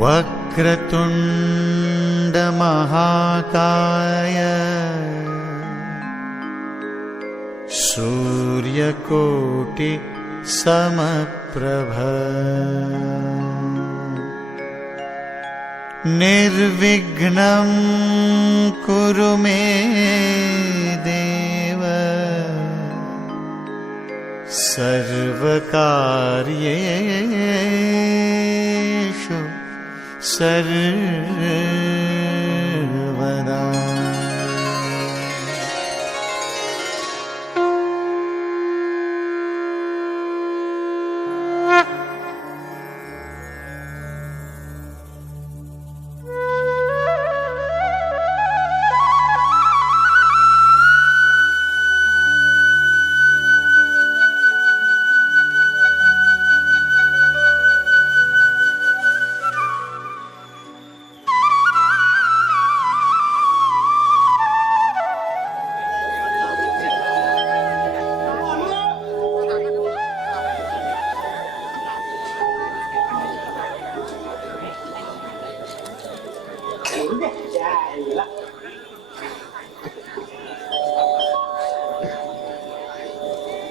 वक्रतुंड महाकाय सूर्यकोटि समप्रभ निर्विघ्नं कुरु मे देव सर्वकार्येषु सर्वदा।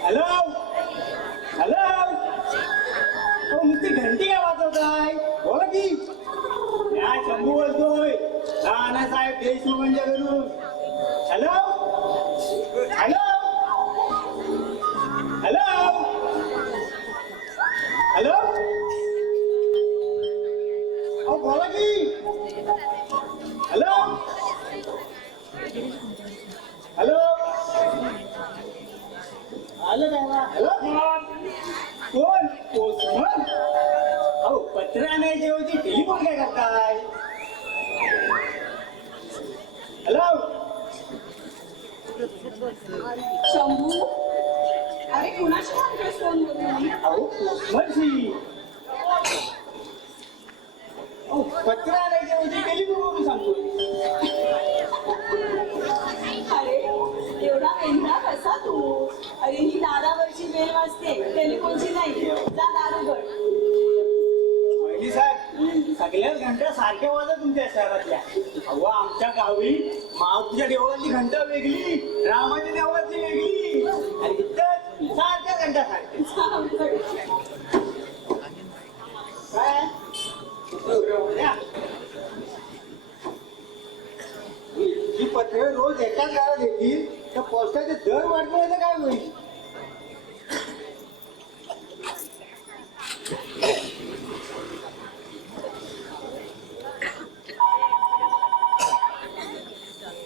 हॅलो हॅलो, नुसती घंटी काय वाजवताय? बोला की. या शंभू बोलतोय, नानासाहेब देशमुखांच्या घरून. हॅलो हॅलो हॅलो हॅलो, अहो बोला की. हॅलो हॅलो, आलं काय बा? हॅलो कोण? पोस्टमन? अहो पत्र आणायच्या ऐवजी टेलिफोन काय करताय? हॅलो शंभू, अरे कुणाशी म्हणतोय फोन मध्ये? अहो पोस्टमनशी. अहो पत्र आणायच्या ऐवजी टेलिफोन करून सांगतोय. अरे एवढा मेंढा कसा तू? अरे ही दारावरची वेळ वाजते, टेलिफोनची नाही. जा दार उघड. वहिनी साहेब, सगळ्याच घंटा सारख्या वाजत तुमच्या शहरातल्या. अहो आमच्या गावी माऊलीच्या देवळातली घंटा वेगळी, रामाच्या देवळातली वेगळी, आणि इथं सारख्या घंटा सारख्या. जा उघड. काय या. ही पत्रे रोज एकाच गावात येतील तर पोस्टाचे दर वाढवायचं काय होईल?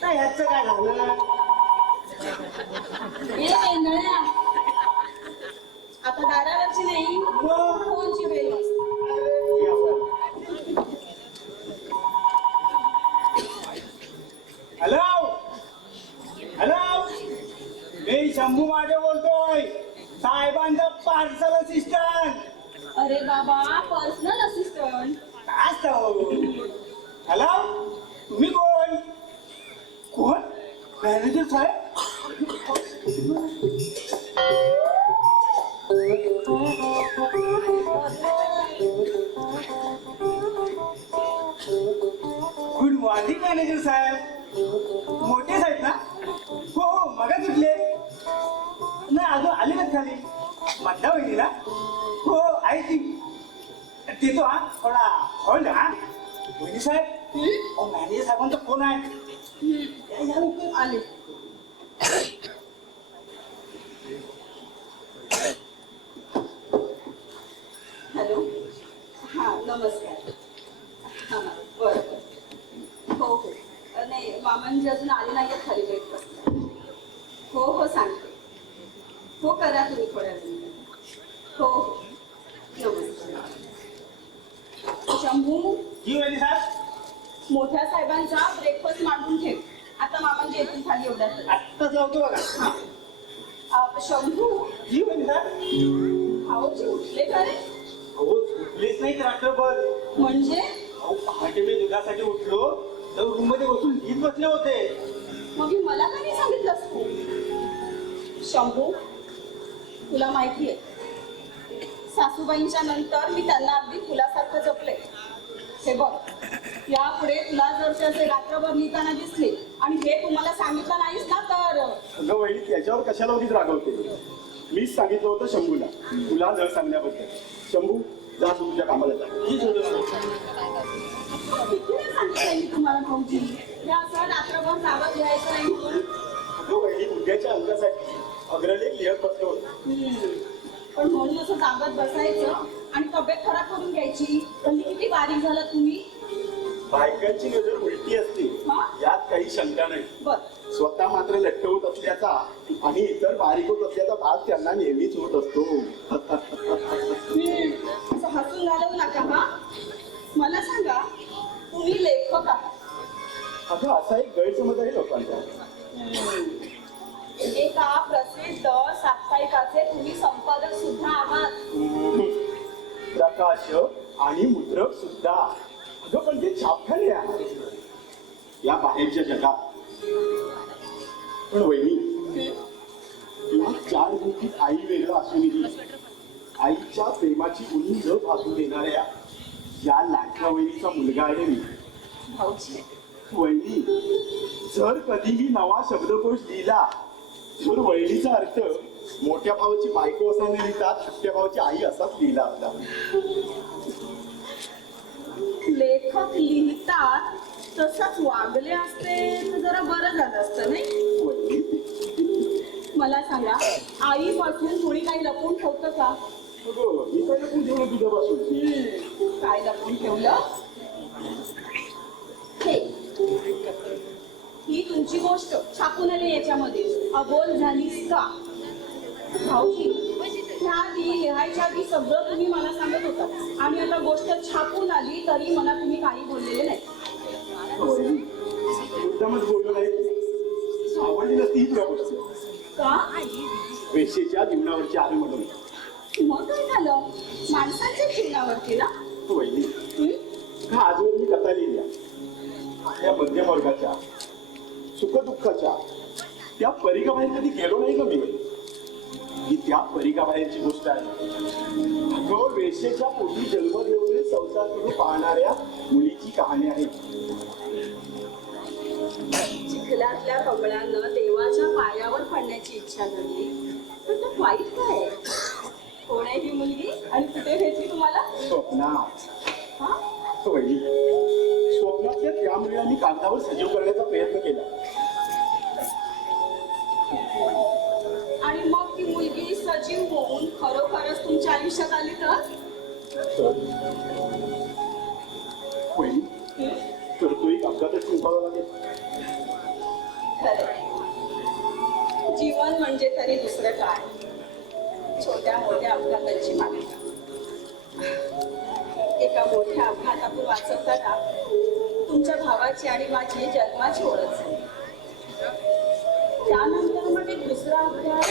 काय ह्याचं काय झालं? ए मेंढळ्या, आता दारावरची नाही, फोनची वेळ वाजते. हॅलो हॅलो, मी शंभू माझे बोलतोय, साहेबांचं पार्सल असिस्टंट. अरे बाबा, पर्सनल असिस्टंट. काय असतं? हॅलो, तुम्ही कोण? कोण? मॅनेजर साहेब? गुड मॉर्निंग मॅनेजर साहेब. मोठे साहेब ना? हो हो, मगा सुटले. नाही अजून आले नाहीत खाली. मध्या होईल ना? हो आहे ती. देतो हा, थोडा होल्ड हा. वहिनी साहेब, मॅनेजर साहेबांचा फोन आहे. या लवकर. आले. हॅलो, हा नमस्कार. हा बरं बरं, हो हो. नाही मामांजी अजून आले नाही आहेत खाली ब्रेकफास्ट. हो हो सांगते. हो करा तुम्ही थोड्या वेळ. हो हो नमस्कार. शंभू, जी वहिनी साहेब. मोठ्या साहेबांचा ब्रेकफास्ट मांडून ठेव. आता मामांजी येतील खाली एवढ्यात. आत्ताच लावतो बघा. शंभू, जी वहिनी साहेब. भाऊजी उठले का रे? अहो झोपलेच नाही रात्रभर. म्हणजे? अहो पहाटे मी दुधासाठी उठलो तर रूम मध्ये बसून लिहित बसले होते. मग मला का नाही सांगितलंस तू? शंभू, तुला माहितीये सासूबाईंच्या नंतर मी त्यांना अगदी फुलासारखं जपले. हे बघ, यापुढे तुला जर असे रात्रभर लिहिताना दिसले आणि हे तुम्हाला सांगितलं नाहीस ना तर अगं वहिनी त्याच्यावर कशाला उगीच रागवते. मीच सांगितलं होतं शंभूला तुला न सांगण्याबद्दल. शंभू जा तू तुझ्या कामाला जा. किती वेळा सांगितलंय मी तुम्हाला भाऊजी, हे असं रात्रभर जावं लिहायचं नाही म्हणून. अगं वहिनी उद्याच्या अंकासाठी अग्रलेख लिहत बसलो होतो. पण म्हणून असं जागत बसायचं आणि तब्येत खराब करून घ्यायची. म्हणजे किती बारीक झाला तुम्ही. बायकांची नजर उलटी असते हा? यात काही शंका नाही. बर, स्वतः मात्र लट्ट होत असल्याचा आणि इतर बारीक होत असल्याचा भाग त्यांना नेहमीच होत असतो. असं हसून घालवू नका. हा, मला सांगा, तुम्ही लेखक आहात. अगं असा एक गैरसमज आहे लोकांचा. एका प्रसिद्ध साप्ताहिकाचे तुम्ही संपादक सुद्धा आहात. प्रकाशक आणि मुद्रक सुद्धा. अगं पण ते छापखाने आहे या बाहेरच्या जगात. पण वहिनी या 4 गोष्टीत आई वेगळं असूनही आईच्या प्रेमाची उणी न भासू देणाऱ्या या लाडक्या वहिनीचा मुलगा आहे मी. भाऊजी, वहिनी जर कधीही नवा शब्दकोश लिहिला तर वहिनीचा अर्थ मोठ्या भावाची बायको असा न लिहिता छोट्या भावाची आई असाच लिहिला असता. लेखक लिहितात तसंच वागले असते तर जरा बरं झालं असतं नाही. वहिनी मला सांगा, आईपासून कोणी काही लपवून ठेवतं का? अगं मी काय नको जेवण तुझ्यापासून. काय लपवून ठेवलं? हे, ही तुमची गोष्ट छापून आली याच्यामध्ये. अबोल झालीस का? भाऊजी, त्या आधी लिहायच्या आधी सगळं तुम्ही मला सांगत होता आणि आता गोष्ट छापून आली तरी मला तुम्ही काही बोललेले नाही. मुद्दामच बोललो नाही. आवडली नसती ही तुला गोष्ट. का? वेशेच्या जीवनावरची आहे म्हणून. मग काय झालं? माणसाच्या जीवनावरती ना. वहिनी हं? का आजवर मी कथा लिहिल्या आपल्या मध्यम वर्गाच्या सुखदुःखाच्या त्या परिघाबाहेर कधी गेलो नाही का मी. ही त्या परिघाबाहेरची गोष्ट आहे. अगं वेशेच्या पोटी जन्म घेऊन संसार करून पाहणाऱ्या मुलीची कहाणी आहे. चिखलातल्या कमळानं देवाच्या पायावर पडण्याची इच्छा झाली तर तो वाईट काय आहे? कोण आहे ही मुलगी आणि कुठे भेटली तुम्हाला? स्वप्नात. हा? वहिनी स्वप्नातल्या त्या मुलीला मी कागदावर सजीव करण्याचा प्रयत्न केला. आणि मग ती मुलगी सजीव होऊन खरोखरच तुमच्या आयुष्यात आली तर? वहिनी तर तो एक अपघातच चुकावा लागेल. खरं, जीवन म्हणजे तरी दुसरं काय, छोट्या मोठ्या अपघातांची मालिका. एका मोठ्या अपघातातून वाचवताना तुमच्या भावाची आणि माझी जन्माची ओळख झाली. त्यानंतर मग एक दुसरा अपघात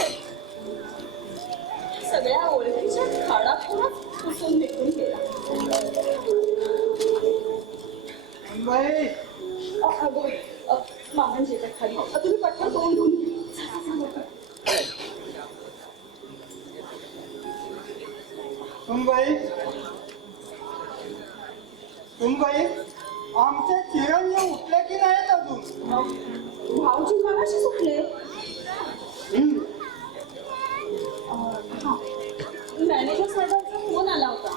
सगळ्या ओळखीच्या खाडाखोडात पुसून निघून गेला. मामांची खाली तुम्ही पटकन तोंड घेऊन सुनबाई, सुनबाई, आमचे चिरंजीव उठले की नाहीत अजून? भाऊजी मगाशी सुटले. मॅनेजर साहेबांचा फोन आला होता.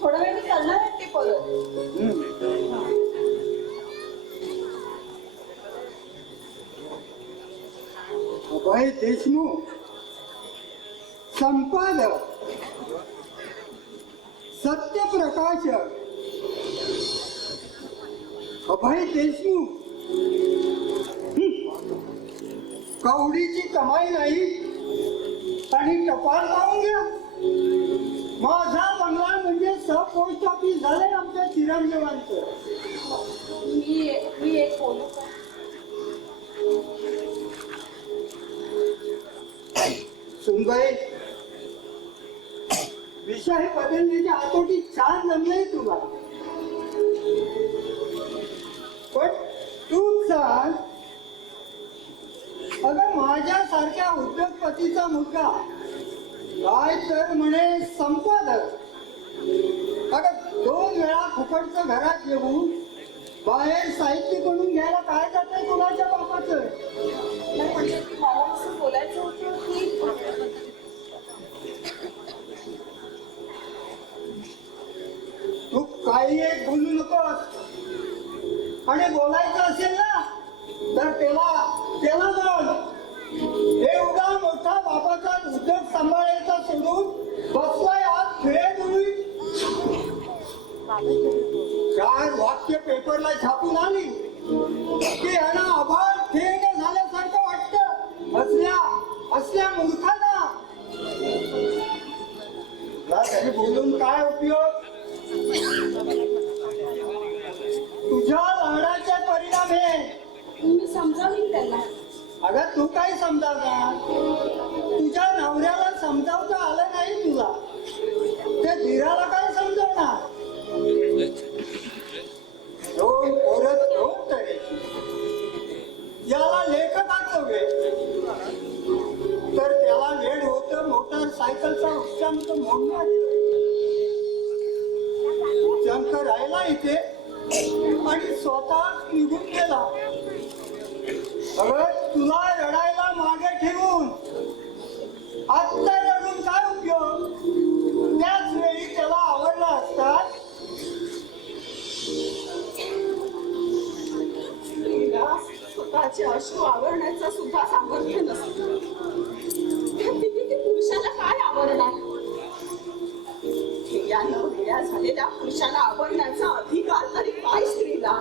थोडा वेळ मी करणार आहे ते परत. अभय देशमुख संपादक, सत्यप्रकाशक अभय देशमुख. कवडीची कमाई नाही आणि टपाल पाहून घ्या. माझा बंगला म्हणजे सब पोस्ट ऑफिस झालंय आमच्या चिरंजीवांचं. मी एक बोलू का? सुनबाई, विषय बदलण्याच्या हातोटी छान जमलंय तुला. पण तूच सांग, अगं माझ्यासारख्या उद्योगपतीचा मुलगा काय तर म्हणे संपादक. अगं 2 वेळा फुकटचं घरात येऊन बाहेर साहित्य बनून घ्यायला काय जातंय कोणाच्या बापाचं? नाही म्हणजे मला असं बोलायचं होतं की तू काही एक बोलू नकोस. आणि बोलायचं असेल ना तर त्याला बोल. हे उगा मोठा बापाचा उद्योग सांभाळायचा सोडून बसलाय आज खेळेबुळी. 4 वाक्य पेपरला छापून आली की यांना आभाळ खेळणं झाल्यासारखं वाटतं. असल्या मूर्खांना तरी बोलून काय उपयोग? तुझ्या लाडाचे परिणाम हे. मी समजावीन त्यांना. अगं तू काय समजावणार? तुझ्या नवऱ्याला समजावता आलं नाही तुला, त्या धीराला काय समजवणार? दोन पोरं दोन तऱ्हेची. याला लेखकाचं वेळ तर त्याला वेळ होतं मोटरसायकलचा उच्चांक मोडण्याचं. उच्चांक राहिला इथे आणि स्वतः निघून गेला. अगं तुला रडायला मागे ठेवून आत्ता रडून काय उपयोग? त्याच वेळी त्याला आवडला असतात. तिला स्वतःचे अश्रू आवरण्याचं सुद्धा सामर्थ्य नसतं. किती पुरुषाला काय आवडणार? यानं वेड्या झालेल्या पुरुषाला आवडण्याचा अधिकार तरी काय स्त्रीला?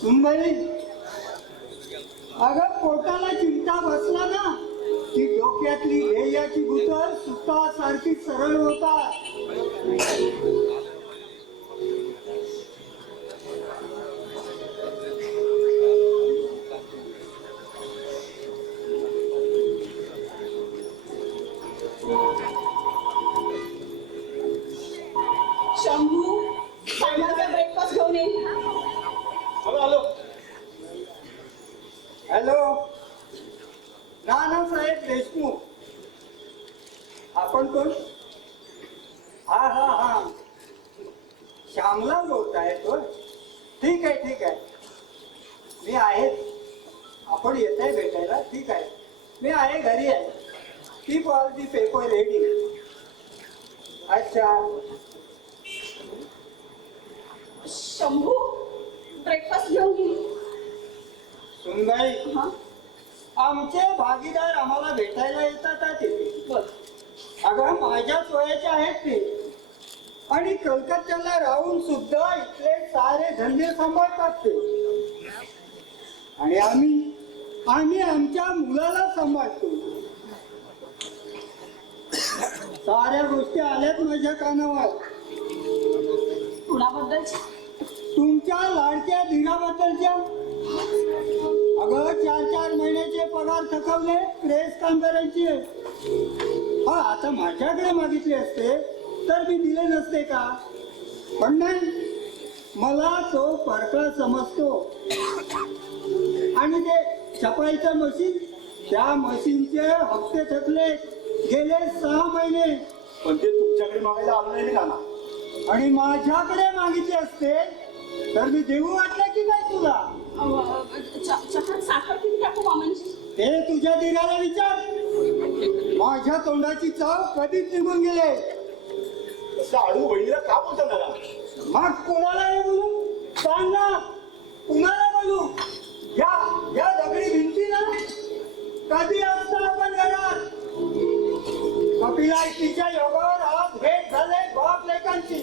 सुनबाई, अगं पोटाला चिंता बसला ना की डोक्यातली ध्येयाची भूत सुतासारखी सरळ होतात. शंभू, सायमाचा ब्रेकफास्ट घेऊन ये. आलो. हॅलो, नानासाहेब देशमुख. आपण कोण? हा श्यामला बोलताय तो? ठीक आहे. मी आहे. आपण येत आहे भेटायला? ठीक आहे, मी आहे, घरी आहे. Keep all the paper ready. अच्छा. शंभू, ब्रेकफास्ट घेऊन ये. सुनबाई, हा, आमचे भागीदार आम्हाला भेटायला येतात तिथे. बोल. अगं माझ्याच वयाचे आहेत ते आणि कलकत्त्याला राहून सुद्धा इथले सारे धंदे सांभाळतात ते. आणि आम्ही आमच्या मुलाला सांभाळतो. साऱ्या गोष्टी आल्यात माझ्या कानावर. कुणाबद्दलच्या? तुमच्या लाडक्या धीराबद्दलच्या. अगं 4 महिन्याचे पगार थकवले प्रेस कामगारांचे. हा, आता माझ्याकडे मागितले असते तर मी दिले नसते का? पण नाही, मला तो परका समजतो. आणि ते छपाईचं मशीन, त्या मशीनचे हप्ते थकले गेले 6 महिने. पण ते तुमच्याकडे मागायला आलं नाही ना. आणि माझ्याकडे मागितले असते तर मी देऊ वाटलं की काय तुला? चहात साखर किती टाकू मामांची? हे तुझ्या धीराला विचार. माझ्या तोंडाची चव कधीच निघून गेले. तसं आळू बहिणीला का बोलता? मग कोणाला हे बोलू? सांग ना, कुणाला बोलू? या दगडी भिंती ना कधी असतं आपण घरात? कपिला तिच्या योगावर आज भेट झाले बाप लेकांची.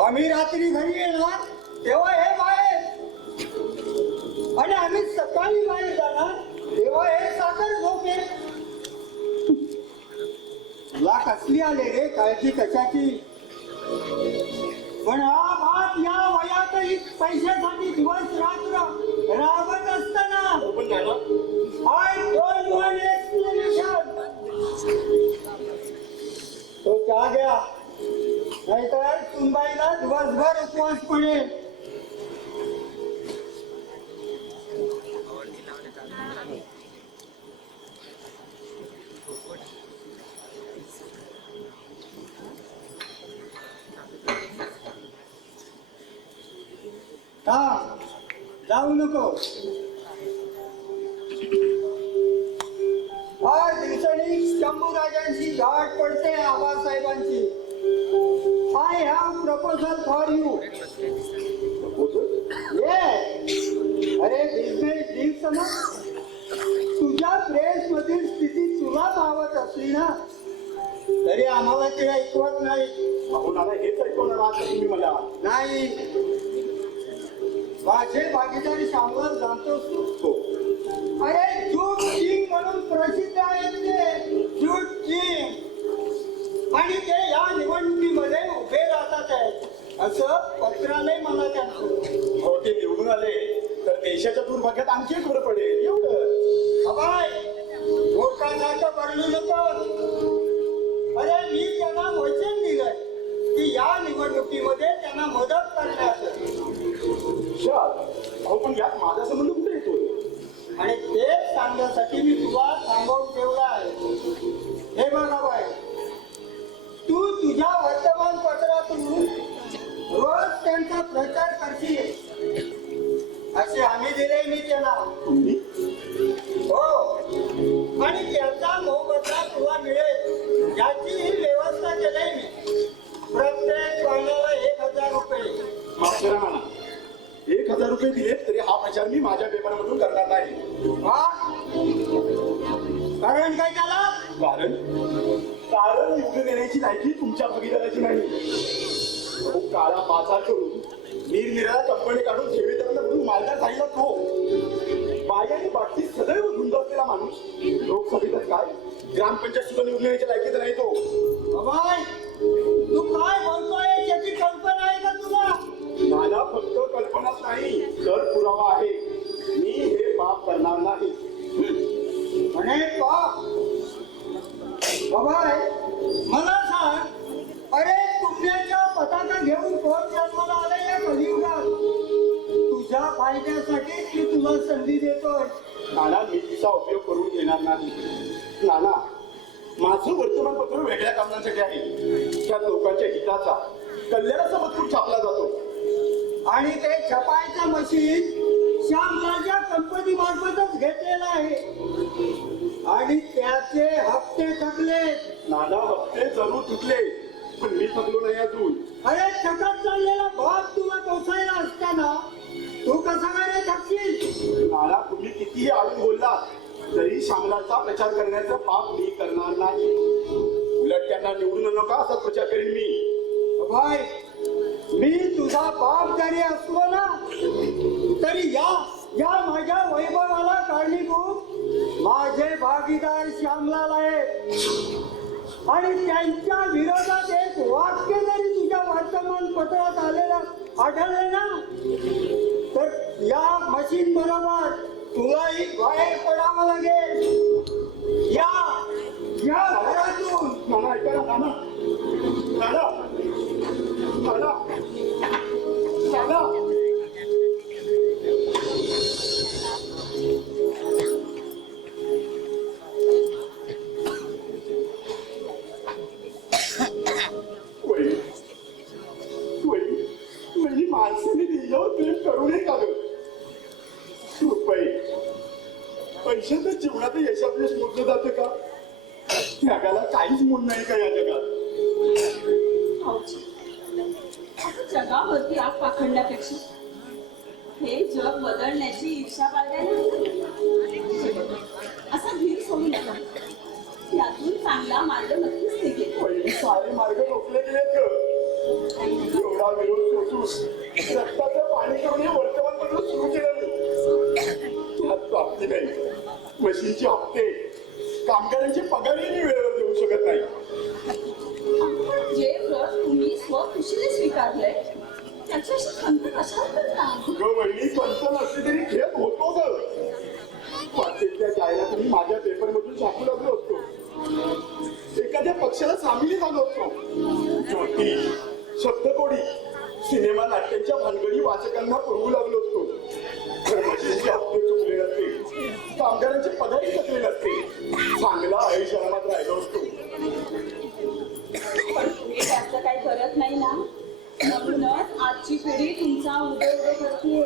आम्ही रात्री घरी येणार तेव्हा हे बाहेर, आणि आम्ही सकाळी बाहेर जाणार तेव्हा हे साखर झोपे. तुला कसली आले रे काळजी कशाची? पण हा बाप या वयातही पैशासाठी दिवस रात्र राबत असताना पण नाही ना. I don't want explanation. तो चहा घ्या, नाहीतर सुनबाईला दिवसभर उपवास पडेल. थांब, जाऊ नको. आज दिवसांनी शंभूराजांची गाठ पडते आबासाहेबांची. I have proposal for you. अरे बिझनेस डील समज. तुझ्या प्रेस मधील स्थिती तुला पावत असली ना तरी आम्हाला ते ऐकवत नाही. नाना हेच ऐकवणार आहात तुम्ही मला? नाही, माझे भागीदारी श्यामलाल जाणतोस तू. अरे जूट किंग म्हणून प्रसिद्ध आहेत ते. Jute king. आणि ते या निवडणुकीमध्ये उभे राहतात आहेत असं पत्रालय मला त्यांचं. हो, ते निवडून आले तर देशाच्या दुर्भाग्यात आणखी एक बरं पडेल एवढं. अबाय लोकांसारखं बनलू नको. अरे मी त्यांना वचन दिलंय की या निवडणुकीमध्ये त्यांना मदत करण्याचं. अहो पण यात माझा संबंध कुठे येतो? आणि तेच सांगण्यासाठी मी तुला थांबवून ठेवला आहे. हे बघा बाय, तू तुझ्या वर्तमानपत्रातून रोज त्यांचा प्रचार करशील असे हमी दिले मी त्यांना. तुम्ही? हो, आणि त्याचा मोबदला तुला मिळेल याची व्यवस्था केली मी. प्रत्येक महिन्याला 1000 रुपये. माफ करा नाना, 1000 रुपये दिले तरी हा प्रचार मी माझ्या पेपरमधून करणार नाही. हा? कारण काय त्याला? कारण निवडून येण्याची लायकी तुमच्या भागीदाराची नाही. तो काळा पाचार करून निरनिराळ्या कंपनी काढून ठेवीदारांना म्हणून मालदार झालेला तो. बाई आणि बाटली सदैव धुंद असलेला माणूस लोकसभेतच काय ग्रामपंचायत सुद्धा निवडून येण्याच्या लायकीचा नाही तो. अबाय, तू काय बोलतोय याची कल्पना आहे का तुला? मला फक्त कल्पनाच नाही तर पुरावा आहे. मी हे पाप करणार नाही. म्हणे पाप? अबाय, मला सांग, अरे पुण्याच्या पताका घेऊन कोण जन्माला आलं या कलियुगात? तुझ्या फायद्यासाठी मी तुला संधी देतोय. नाना, मी तिचा उपयोग करून घेणार नाही. नाना, माझं वर्तमानपत्र वेगळ्या कारणांसाठी आहे. त्या लोकांच्या हिताचा कल्याणाचा मजकूर छापला जातो. आणि ते छपायचं मशीन श्यामलालच्या कंपनी मार्फतच घेतलेलं आहे. आणि त्याचे हप्ते थकले. नाना, हप्ते जरूर तुटले पण मी थकलो नाही अजून. अरे थकत चाललेला भाग तुला पोसायला असताना तू कसा काय रे थकशील? नाना, तुम्ही कितीही आडून बोलला तरी श्यामलालचा प्रचार करण्याचं पाप मी करणार नाही. उलट त्यांना निवडून नका असा प्रचार करीन मी. भाई, मी तुझा बाप जरी असलो ना तरी या माझ्या वैभवाला कारणीभूत माझे भागीदार श्यामलाल आहेत. आणि त्यांच्या विरोधात एक वाक्य जरी तुझ्या वर्तमानपत्रात आलेलं आढळले ना तर या मशीन बरोबर तुलाही बाहेर पडावं लागेल. या घरातून. नाना, ऐका ना नाना. नाना, नाना, नाना. माणसाने दिल्यावर प्रेम करू नये का ग? रुपये पैशातच जीवनात यशापयश मोजलं जातं का? जगाला काहीच मूल नाही का या जगात? जगावरती आग पाखडण्यापेक्षा हे जग बदलण्याची इच्छा बाळगायला असा धीर सोडू नका. यातून चांगला मार्ग नक्कीच निघेल. पहिले सारे मार्ग रोखले गेलेत ग. एवढा विरोध सोसून रक्ताचं पाणी करून हे वर्तमानपत्र सुरू केलं मी. त्यात प्राप्ती नाही. मशीनचे हप्ते, कामगारांचे पगारही मी वेळेवर देऊ शकत नाही. जे व्रत तुम्ही स्वखुशीने स्वीकारलंय त्याच्याशी खंत कशाला करता? ग वहिनी, पंत नसली तरी खेळ होतो ग. वाटेच्या जाहिरात मी माझ्या पेपर मधून छापू लागलो असतो. एखाद्या पक्षाला सामील झालो असतो. ज्योती, शब्दकोडी, सिनेमा नाट्यांच्या भानगडी वाचकांना पुरवू लागलो असतो. मशीनचे हप्ते चुकले नसते, कामगारांचे पगारही चुकले नसते. चांगला आयुष्यात राहिलो असतो. पण तुम्ही जास्त काही करत नाही ना, म्हणूनच आजची पिढी तुमचा उदय करते.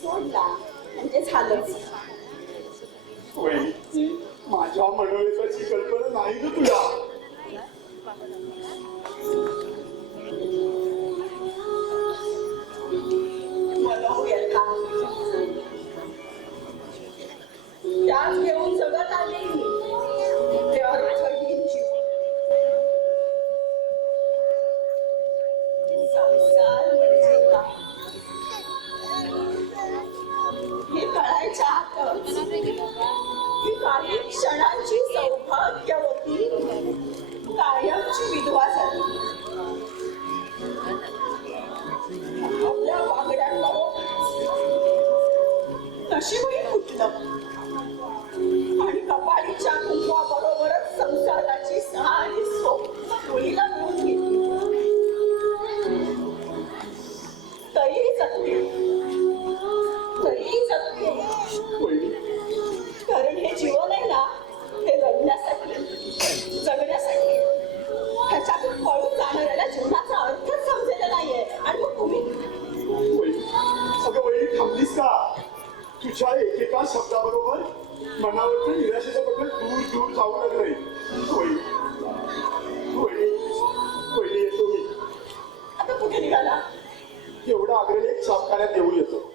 सोडला म्हणजे झालंच. वहिनी माझ्या मनोरथाची कल्पना नाही ग तुला. मनोव्यथा त्याच घेऊन जगत आली ते अर्थहीन जीवन. संसार म्हणजे काय हे कळायच्या आतच ही काही क्षणांची सौभाग्यवती कायमची विधवा झाली. आपल्या वागड्यांबरोबर नशीबही फुटलं आणि कपाळीच्या कुंकवाबरोबरच संसाराची सारी स्वप्न डोळीला मिळून गेली. तरीही जगते कारण हे जीवन आहे ना हे लढण्यासाठी जगण्यासाठी. ह्याच्यातून पळून जाणाऱ्याला जीवनाचा अर्थच समजलेला नाहीये. आणि मग तुम्ही अगं वहिनी थांबलीस का? तुझ्या एकेका शब्दाबरोबर मनावरचं निराशेचं बद्दल दूर दूर जाऊ लागलंय. वहिनी येतो मी. आता कुठे निघाला? एवढा अग्रलेख छापखान्यात देऊन येतो.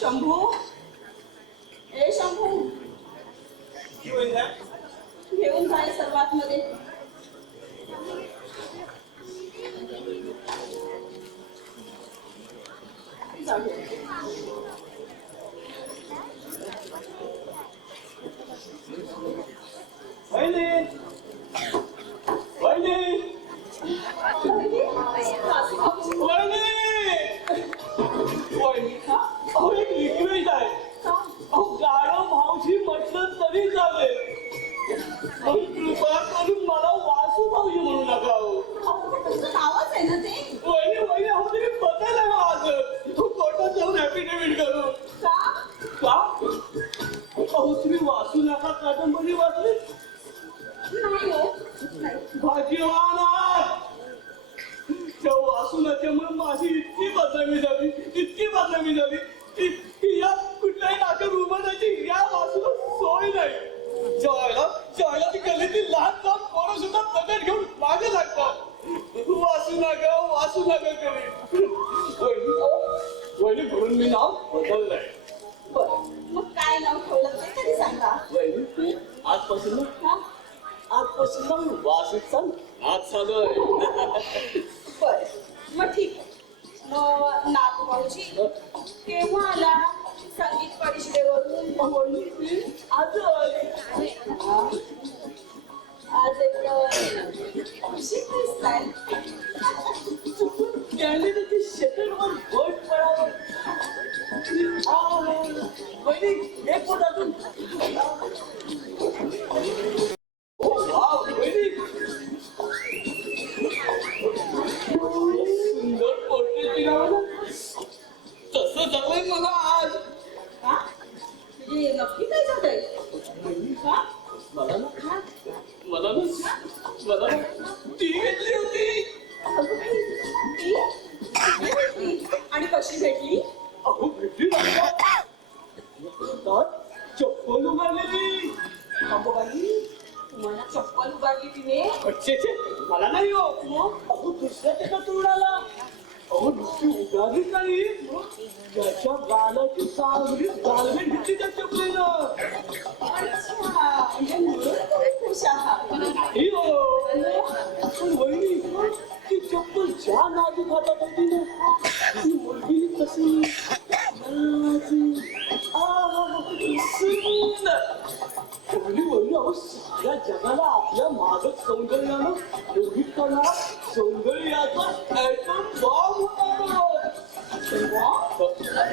शंभू, ए शंभू, घेऊन जाय सर्वात मध्ये. मला वासू भाऊजी म्हणू नका. तुझं नावच आहे ना ते. वहिनी अहो तुम्ही बदल आहे आज कोर्टात जाऊन ऍफिडेव्हिट करू. का अहो तुम्ही वाचू नका कादंबरी वाचली? नाही हो. भाग्यवान आहात. त्या वाचू नसल्यामुळे माझी इतकी बदनामी झाली की या कुठल्याही नाटक उभारण्याची या वाचूला सोय नाही. जेवायला ती गल्लीतील लहान पोरं सुद्धा दगड घेऊन मागे लागतात. वाचू नका कधी. वहिनी म्हणून मी नाव बदललंय. बरं मग काय नाव ठेवलं ते तरी सांगा. वहिनी आजपासून मी वासूचा नाच चालू आहे. बरं मग ठीक आहे. मग नाथ भाऊजी केव्हा आला संगीत परिषदेवरून? आज एक खुशीत दिसताय. कॅलेंडरची शटरवर बोट पडावं. वहिनी एक बोट अजून. सुंदर पोर्ट्रेट निघावं. तसं झालंय मला आज. हा म्हणजे नक्की काय झालंय? मला ना ती घेतली होती. आणि कशी भेटली? अहो भेटली ना चप्पल उघडलेली. बाई तुम्हाला चप्पल उभारली तिने? अच्छे मला नाही हो. अहो दुसऱ्या एका तोडाला. अहो नुसती उघडलीच नाही त्याच्या गालाची चांगली गालमेट घेतली त्या चपलेनं. म्हणजे म्हणून तुम्ही खुश आहात. नाही हो पण वहिनी ती चप्पल ज्या नाजूक हातात होती ना ती मुलगी तशी वहिनी अहो सगळ्या जगाला आपल्या मागच सौंदर्यानं मोहित करणारा सौंदर्याचा ऍटम बॉम्ब होता.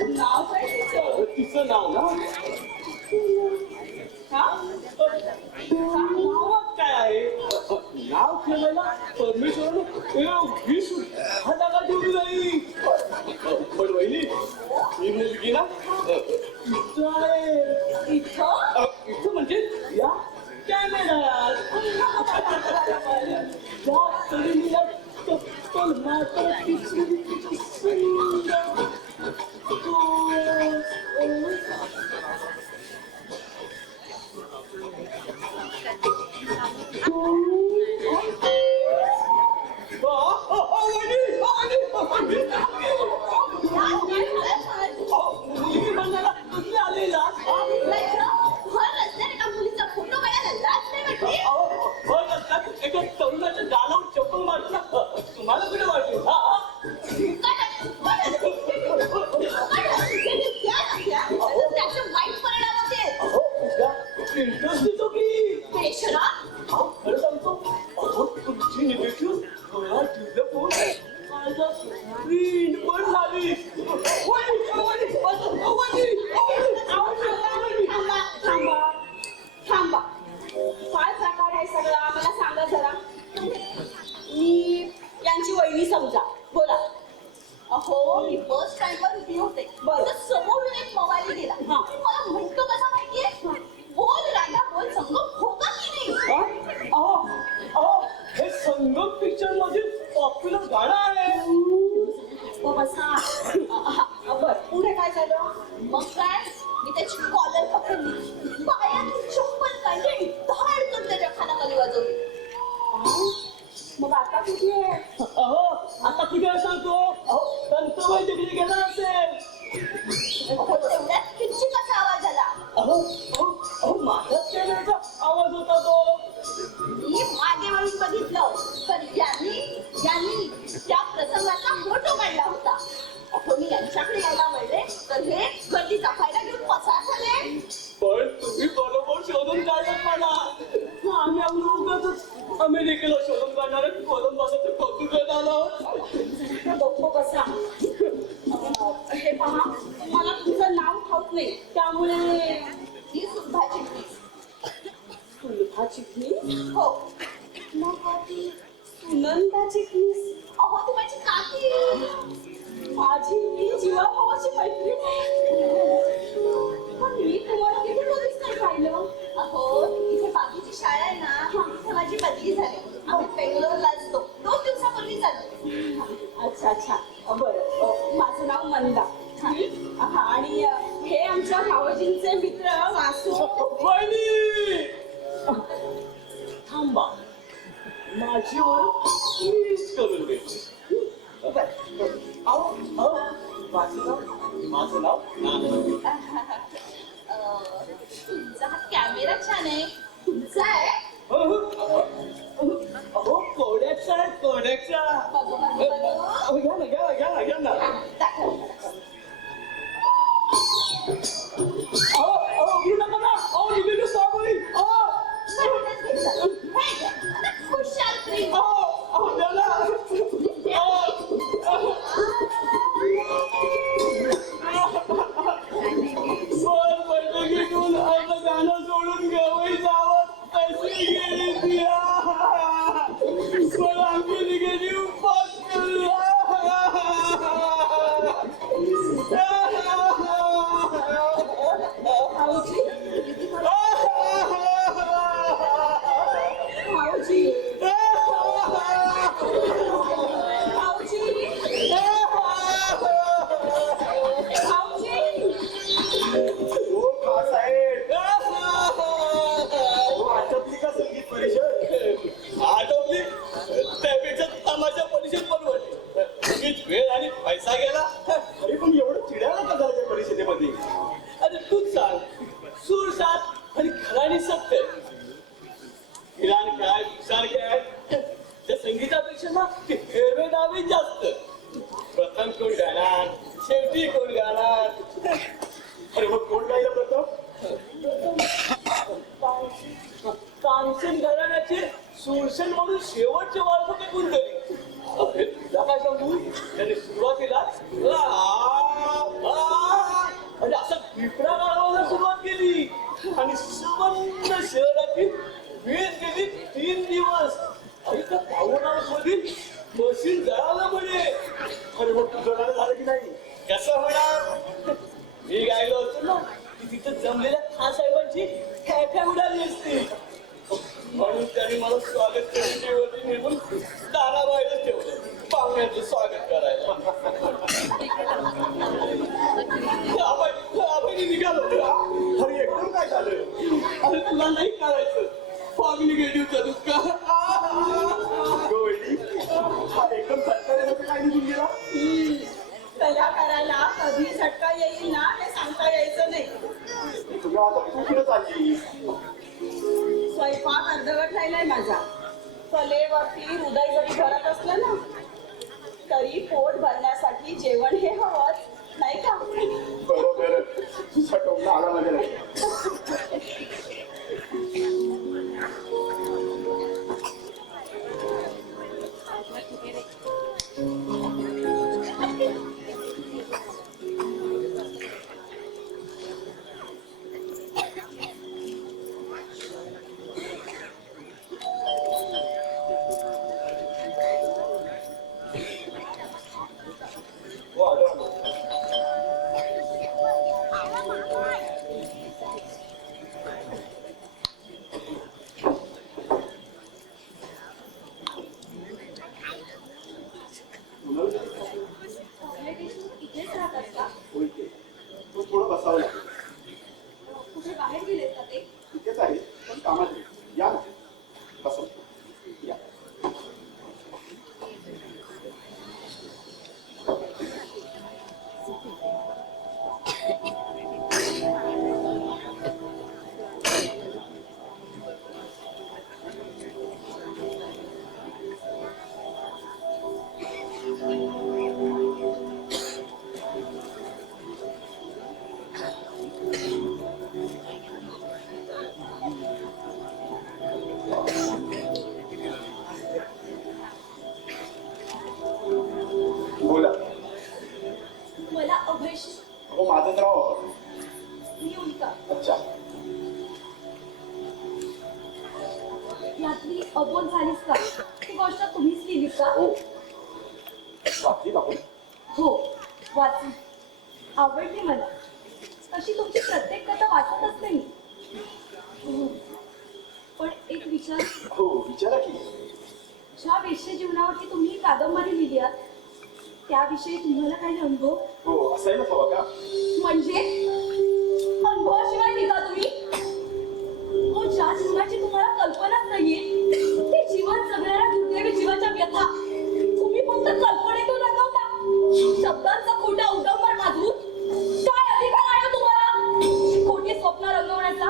नाव काय तिचं? तिचं नाव ना हा? नावात काय आहे नाव ठेवायला परमेश्वराने एवढी सुद्धा जागा ठेवली नाही. पण वहिनी ही मुलगी ना इथं आहे. इथं म्हणजे या कॅमेऱ्यात त्या तरुणीला कप्पल मात्र किती सुंदर तरुणाच्या गालावर चप्पल मारला तुम्हाला कुठे वाटलं इंटरेस्ट देतो की खरं सांगतो अहो तुमची निगेटिव्ह डोळ्यात ठेवलं प्रिंट पण झाली. थांबा काय प्रकार आहे सगळा आम्हाला सांगा जरा. मी यांची वहिनी समजा. बोला. अहो मी बस स्टँडवर उभी होते. बरं समोरून एक मवाली गेला. मला म्हणतो कसा माहितीये बोल राधा बोल संगम होता की नाही. अहो हे संगम पिक्चर मध्ये पॉप्युलर गाणं आहे. बर पुढे काय झालं मग काय मी त्याची कॉलर पकडली पायातून चप्पल काढली धाड त्याच्या खानाखाली वाजवली. मग आता कुठे आहे. अहो आता कुठे सांगतो अहो तंतुबाई तिकडे गेला असेल. तेवढ्यात किती कसा आवाज झाला. अहो माझ्याच कॅमेऱ्याचा आवाज होता तो. मी मागे वळून बघितलं तर यांनी त्या प्रसंगाचा फोटो काढला होता. अहो मी यांच्याकडे यायला म्हणले तर हे गर्दी जपायला घेऊन पसार झाले. पण तुम्ही बरोबर शोधून काढलं मला. आम्ही आपलं उगाचच अमेरिकेला शोधून काढणार कोलंबसाचं कौतुक आलं. डोकं बसा. हे पहा मला तुझं नाव ठाऊक नाही त्यामुळे ही सुद्धा चिठ्ठी. सुलभा चिठ्ठी. हो मग ती सुनंदा चिठ्ठी. अहो ती माझी काकी माझी जीवाभावाची मैत्रीण आहे. पण मी तुम्हाला किती कधीच नाही पाहिलं. अहो इथे बाकीची शाळा आहे ना तिथे माझी बदली झाली. आम्ही बेंगलोरला असतो 2 दिवसापूर्वी चाललो. अच्छा अच्छा बरं माझं नाव मंदा. आणि हे आमच्या भावजींचे मित्र वासू. थांबा माझी ओळख मीच करून देतो. माझं नाव तुमचा हा कॅमेरा छान आहे. तुमचा आहे. अहो कोड्याचा आहे कोड्याचा. घ्या ना अहो घेऊ नका ना. अहो निघेल स्टॉप होईल. खुशाल प्रेम. अहो द्या ना. बैठकीतून आपलं गाणं सोडून घेऊन जावं कशी गेली ती. पण आम्ही निघेली पास वेळ आणि पैसा गेला. अरे पण एवढं चिडायला का झालं त्या परिस्थितीमध्ये. अरे तूच सांग सूर साथ आणि खराणी सत्य किराण काय विचार काय त्या संगीतापेक्षा ना ते हेवे दावे जास्त. प्रथम कोण गाणार शेवटी कोण गाणार. अरे मग कोण गायला प्रथम. कांचन घराण्याचे सुरसेन म्हणून शेवटचे वाळू फेकून तरी तुला काय सांगू त्याने सुरुवातीला म्हणजे असं पिपरा गाळवायला सुरुवात केली आणि सुमन पूर्ण शहरातील वीज गेली 3 दिवस. आणि त्या पावनामधील मशीन जळालं म्हणे. अरे मग तुझं गाणं झालं की नाही? कसं होणार? मी गायलो होतो ना की तिथं जमलेल्या खासाहेबांची फॅफॅ उडाली असती. म्हणून त्यांनी मला स्वागत कमिटीवरती नेमून दाराबाहेरच ठेवलं पाहुण्याचं स्वागत करायला. आपण निघालो. अरे एकदम काय झालं? अरे तुला नाही करायचं फॉग निगेटिव्हचा दुःख. अगं वहिनी, हा एकदम झटका देण्याचं काय निघून गेला? त्याला करायला कधी झटका येईल ना हे सांगता यायचं नाही. तुझं आता तू कुठे चालली? स्वयंपाक अर्धवट राहिलाय माझा. कलेवरती हृदय जरी भरत असलं ना तरी पोट भरण्यासाठी जेवण हे हवंच नाही का? बरोबर, तुझा टोमणा आला माझ्या नाही. हो, आलो. इथेच राहतात का? होय ते. तू थोडं बसावं लागेल. कुठे बाहेर गेलेत का ते? तिथेच आहे पण कामात आहे. या ना बसा. या. बोला. मला अभयशी हो, माझंच राव. येऊन का? अच्छा. यातली अबोल झालीस का? ही गोष्ट तुम्हीच लिहिली का? हो, वाचली आपण. हो, वाचली. आवडली मला. तशी तुमची प्रत्येक कथा वाचत असते मी. हो. पण एक विचार, हो, विचारा की. ज्या वेश्य जीवनावरती तुम्ही ही कादंबरी लिहिली आहात त्याविषयी तुम्हाला काही अनुभव? हो, असायलाच हवा का? म्हणजे अनुभवाशिवाय लिहिता तुम्ही? हो, ज्या जीवनाची तुम्हाला कल्पनाच नाहीये ते जीवन जगणाऱ्या दुर्दैवी जीवाच्या व्यथा तुम्ही फक्त कल्पनेतून रंगवता. शब्दांचा खोटा उडंबर माजून काय अधिकार आहे तुम्हाला खोटी स्वप्न रंगवण्याचा?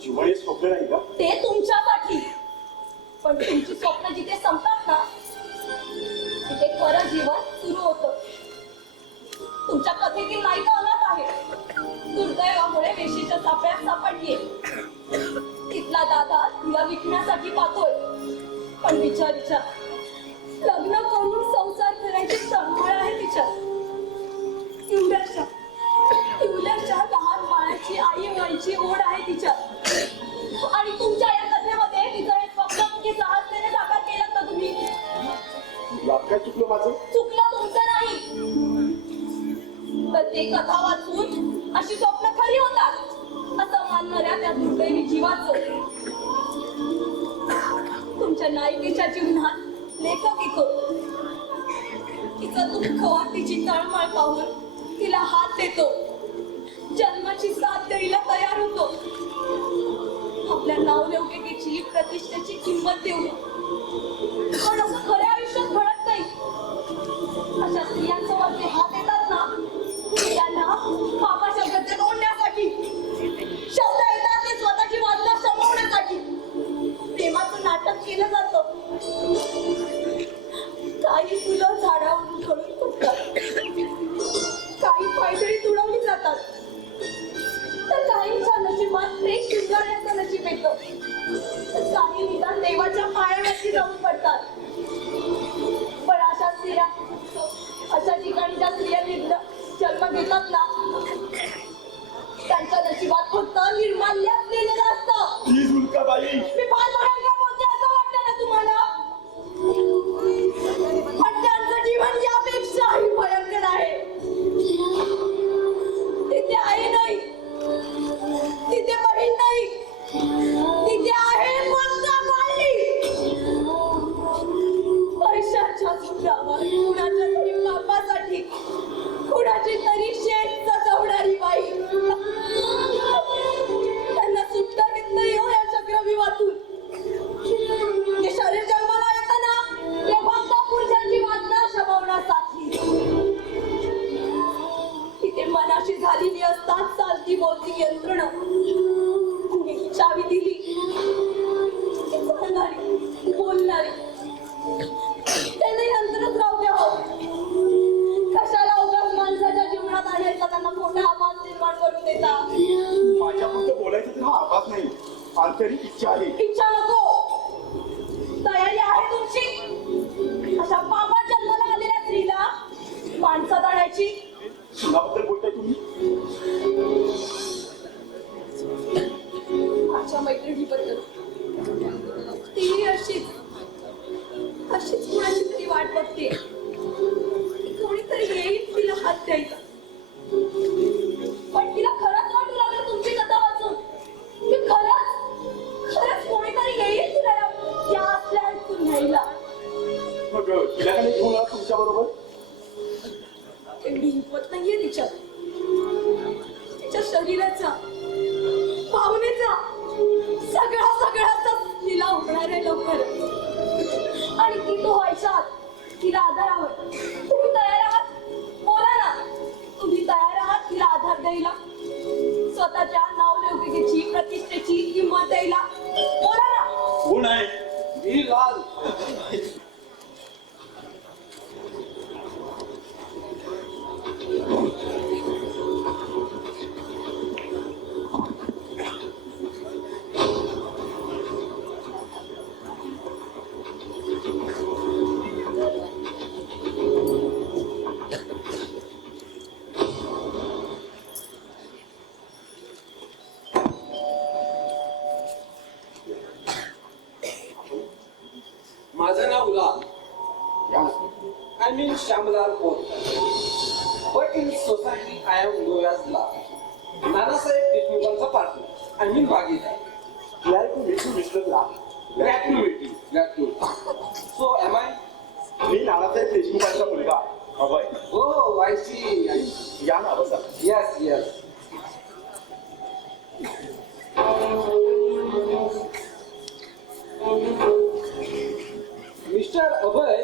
जीवन हे स्वप्न नाही का? ते तुमच्यासाठी. पण तुमची स्वप्न जिथे संपतात ना तिथे खरं जीवन सुरू होतं. तुमच्या कथेतील नायिका अनाथ आहे. दुर्दैवामुळे वेशीच्या सापळ्यात सापडलीये. तिथला दादा तिला विकण्यासाठी पाहतोय. पण विचार लग्न करून संसार करायची तळमळ आहे तिच्यात. इवल्याच्या लहान बाळाची आई व्हायची ओढ आहे तिच्यात. आणि तुमच्या या कथेमध्ये तिचं एक स्वप्न की साहसाने साकार केलं का तुम्ही? यात काय चुकलं माझं? चुकलं तुमचं नाही, तर ते कथा वाचून अशी स्वप्न खरी होतात असं मानणाऱ्या त्या दुर्दैवी जीवाचं. तुमच्या नायिकेच्या जीवनात लेखक येतो. तिचं दुःख तिची तळमळ पाहून तिला हात देतो. जन्माची साथ द्यायला तयार होतो. आपल्या नावलौकिकेची प्रतिष्ठेची किंमत देऊन. पण असं खऱ्या आयुष्यात घडत नाही. अशा स्त्रियांसमोर जे हात येतात ना त्यांना पापाच्या गद्देत ओढण्यासाठी. शब्द येतात ते स्वतःची बाजूला समवण्यासाठी. प्रेमाचं नाटक केलं जातं. काही फुलं झाडावरून खळून फुटतात. काही पायदळी तुडवली जातात. तर काहींच्या नशिबात प्रेम स्वीकारण्याचं नशीब येतं. काही निदान देवाच्या पायावरती जाऊन पडतात. तरी इच्छा आहे. इच्छा नको, तयारी आहे तुमची? अशा पापा जन्माला आलेल्या स्त्रीला माणसात आणायची? कुणाबद्दल बोलताय तुम्ही? माझ्या मैत्रिणीबद्दल. ती अशीच कुणाची तरी वाट बघते, कोणीतरी येईल तिला हात द्यायचा. पण तिला खरंच वाटू लागलं तुमची कथा वाचून की खरंच कोणीतरी येईल तिला या असल्या न्यायला. मग तिला काही घेऊन आला तुमच्या बरोबर? एवढी हिंमत नाहीये तिच्यात. तिच्या शरीराचा, भावनेचा सगळ्याचा तिला होणार आहे लवकर. आणि ती तो व्हायच्या तिला आधार आहात. तुम्ही तयार आहात? बोला ना, तुम्ही तयार आहात तिला आधार द्यायला, स्वतःच्या नावलौकिकेची, प्रतिष्ठेची किंमत द्यायला? बोला ना. कोण आहे? मी लाल. माझं नाव लाल. I mean Shamlal Poddar. But in society I am known as Lal. Nanasaheb देशमुखांचा पार्टनर. I mean भागीदार. Glad to meet you, Mr. Lal. Glad to. So am I? मी नानासाहेब देशमुखांचा मुलगा अभय. Oh, I see. या ना बसा. Yes. मिस्टर अभय,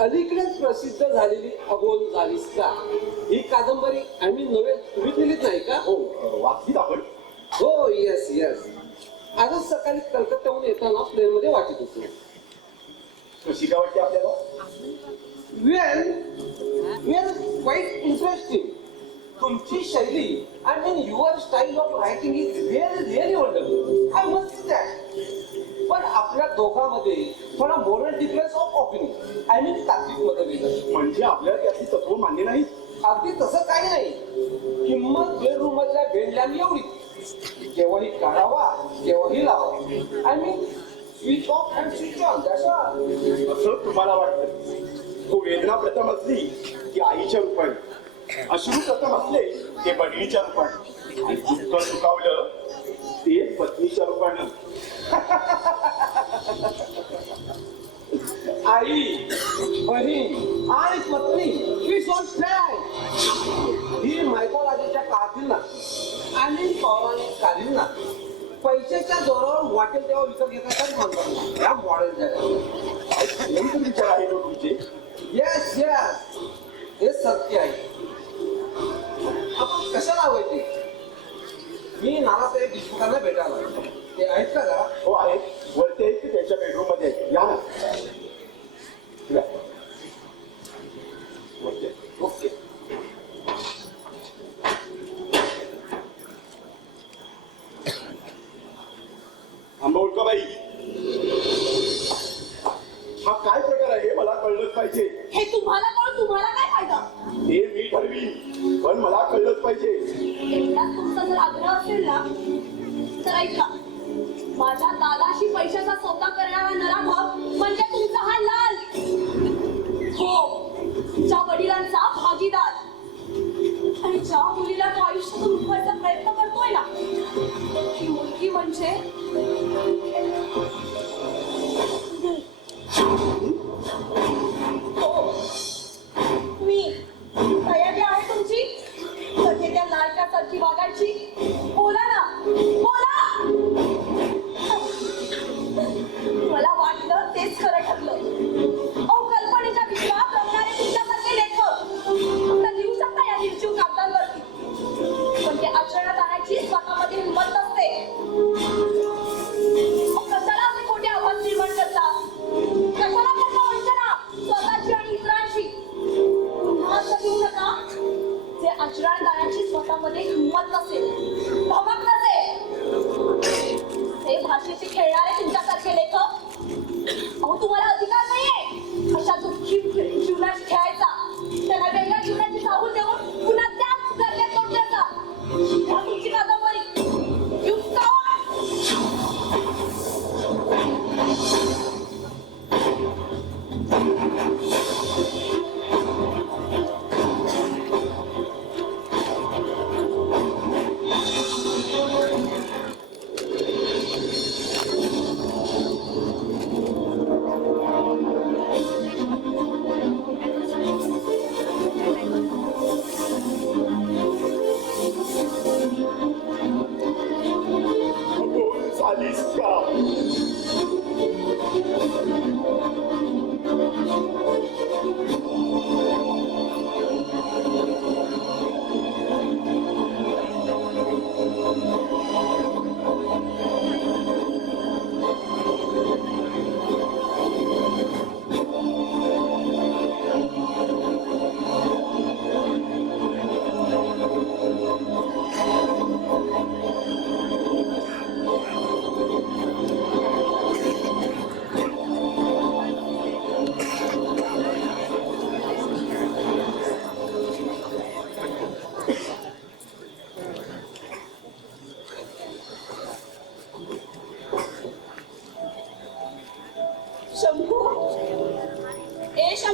अलीकडेच प्रसिद्ध झालेली अबोल झालीस का ही कादंबरी नव्हेल तुम्ही लिहिलीत नाही का? हो, वाचलीत आपण. हो, येस. आजच सकाळी कलकत्त्याहून येताना प्लेन मध्ये वाटत होतो. कशी काय वाटते आपल्याला? वेल क्वाईट इंटरेस्टिंग. तुमची शैली your style of writing is really wonderful. I must say that. पण आपल्या दोघांमध्ये थोडा मोरल डिफरन्स ऑफ ओपिनियन तात्विक मतभेद. म्हणजे आपल्याला त्याची तत्व मान्य नाही. अगदी तसं काही नाही. किंमत बेडरूम मधल्या बेंडल्याने एवढी, केव्हाही काढावा केव्हाही लावा. Switch off and switch on. असं तुम्हाला वाटतं? तो वेदना प्रथम असली की आईच्या रूपाने, अश्रू प्रथम असले ते बहिणीच्या रूपाने, आणि दुःख सुखावलं ते पत्नीच्या रूपानं. आई, बहीण आणि पत्नी स्विच ऑन फ्लॅग ही मैथॉलॉजीच्या काळातील ना आणि पौराणिक कालीन ना पैशाच्या जोरावर वाटेल तेव्हा विकत घेतात म्हणतात या मॉडेल जगात. नेमकं विचार आहे तो तुमचे? येस हे सत्य आहे. आपण कशाला हवंय ते? मी नानासाहेब देशमुखांना भेटायला आलो. ते आहेत का जरा? हो आहेत. वरती आहेत की त्यांच्या बेडरूम मध्ये आहेत. या ना. ओके. आंबवडकाबाई, हा काय प्रकार आहे मला कळलंच पाहिजे. हे तुम्हाला काय फायदा? हे मी ठरवीन, पण मला कळलंच पाहिजे. एवढा तुमचा जर आग्रह असेल ना तर ऐका. माझ्या लालाशी पैशाचा सौदा करणारा नराधम म्हणजे तुमचा हा लाल. हो, तुमच्या वडिलांचा भागीदार. आणि ज्या मुलीला तो आयुष्यातून उठवायचा प्रयत्न करतोय ना, ती मुलगी म्हणजे मी. तयारी आहे तुमची? सध्या त्या लाडक्यासारखी वागायची? बोला ना, बोला. मला वाटलं तेच खरं ठरलं.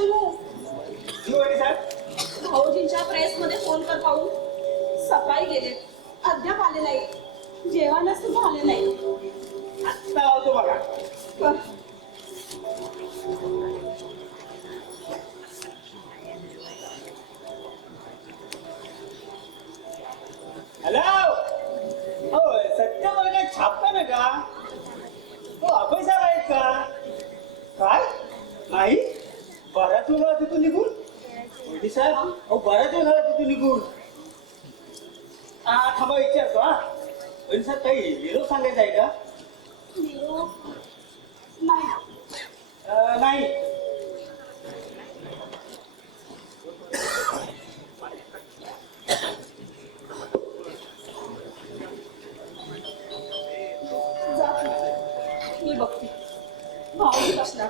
सांगू? जी वहिनी साहेब. भाऊजींच्या प्रेसमध्ये फोन कर पाहू. सकाळी गेले, अद्याप आले नाही. जेवणच सुद्धा आले नाही. आत्ता लावतो बघा. कर. हॅलो. हो सत्य वर्गात छापता ना का? हो अभय साहेब आहेत का? काय नाही, बराच वेळ झाला तिथून निघून. वहिनी साहेब अहो बराच वेळ झाला तिथून निघून. थांबा विचारतो. वहिनी साहेब काही निरोप सांगायचा आहे का? निरोप नाही. नाही. जा तू. मी बघते. भाऊजी बसणार.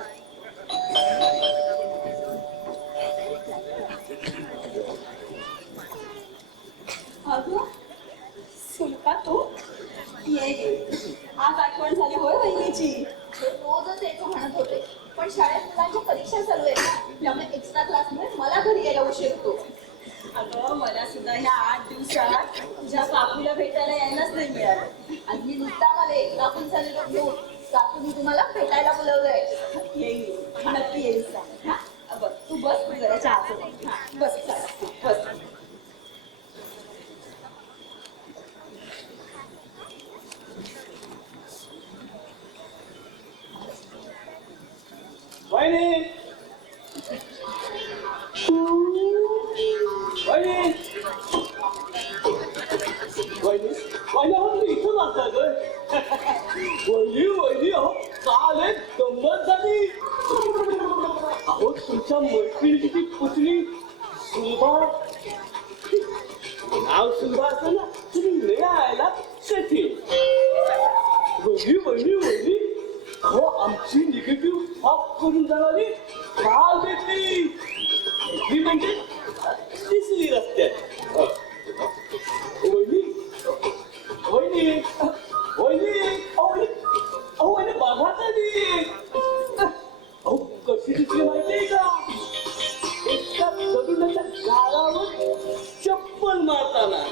अगं सुलका तू ये गे. आज आठवण झाली होय बहिणीची. रोजच यायचं म्हणत होते, पण शाळेत मुलांच्या परीक्षा चालू आहेत, त्यामुळे एक्स्ट्रा क्लासमुळे मला घरी यायला उशीर होतो. अगं मला सुद्धा ह्या 8 दिवसात तुझ्या काकूला भेटायला यायलाच नाही मिळालं. आणि मी नुसता मला काकूंचा निरोप घेऊन काकूंनी तुम्हाला भेटायला बोलवलंय. येईल, नक्की येईल. सांग हा. बघ तू बस, मी जरा चहा सोबत. हा बस चला बस. वहिनी वहिनी वहिनी वहिनी अहो तुम्ही इथं वागता ग. वहिनी वहिनी अहो काल एक गंमत झाली. अहो तुमच्या मैत्रिणीची पुतणी सुलभा, नाव सुलभा असं ना, तुम्ही मिळायला साठी. वहिनी वहिनी वहिनी अहो आमची निगेटिव्ह ऑफ करून जाणारी काल भेटली. भेटली म्हणजे दिसली रस्त्यात. वहिनी वहिनी वहिनी अहो वहिनी बघा तरी. अहो कशी दिसली माहितीये का? एका दगडाच्या गाळावर चप्पल मारताना.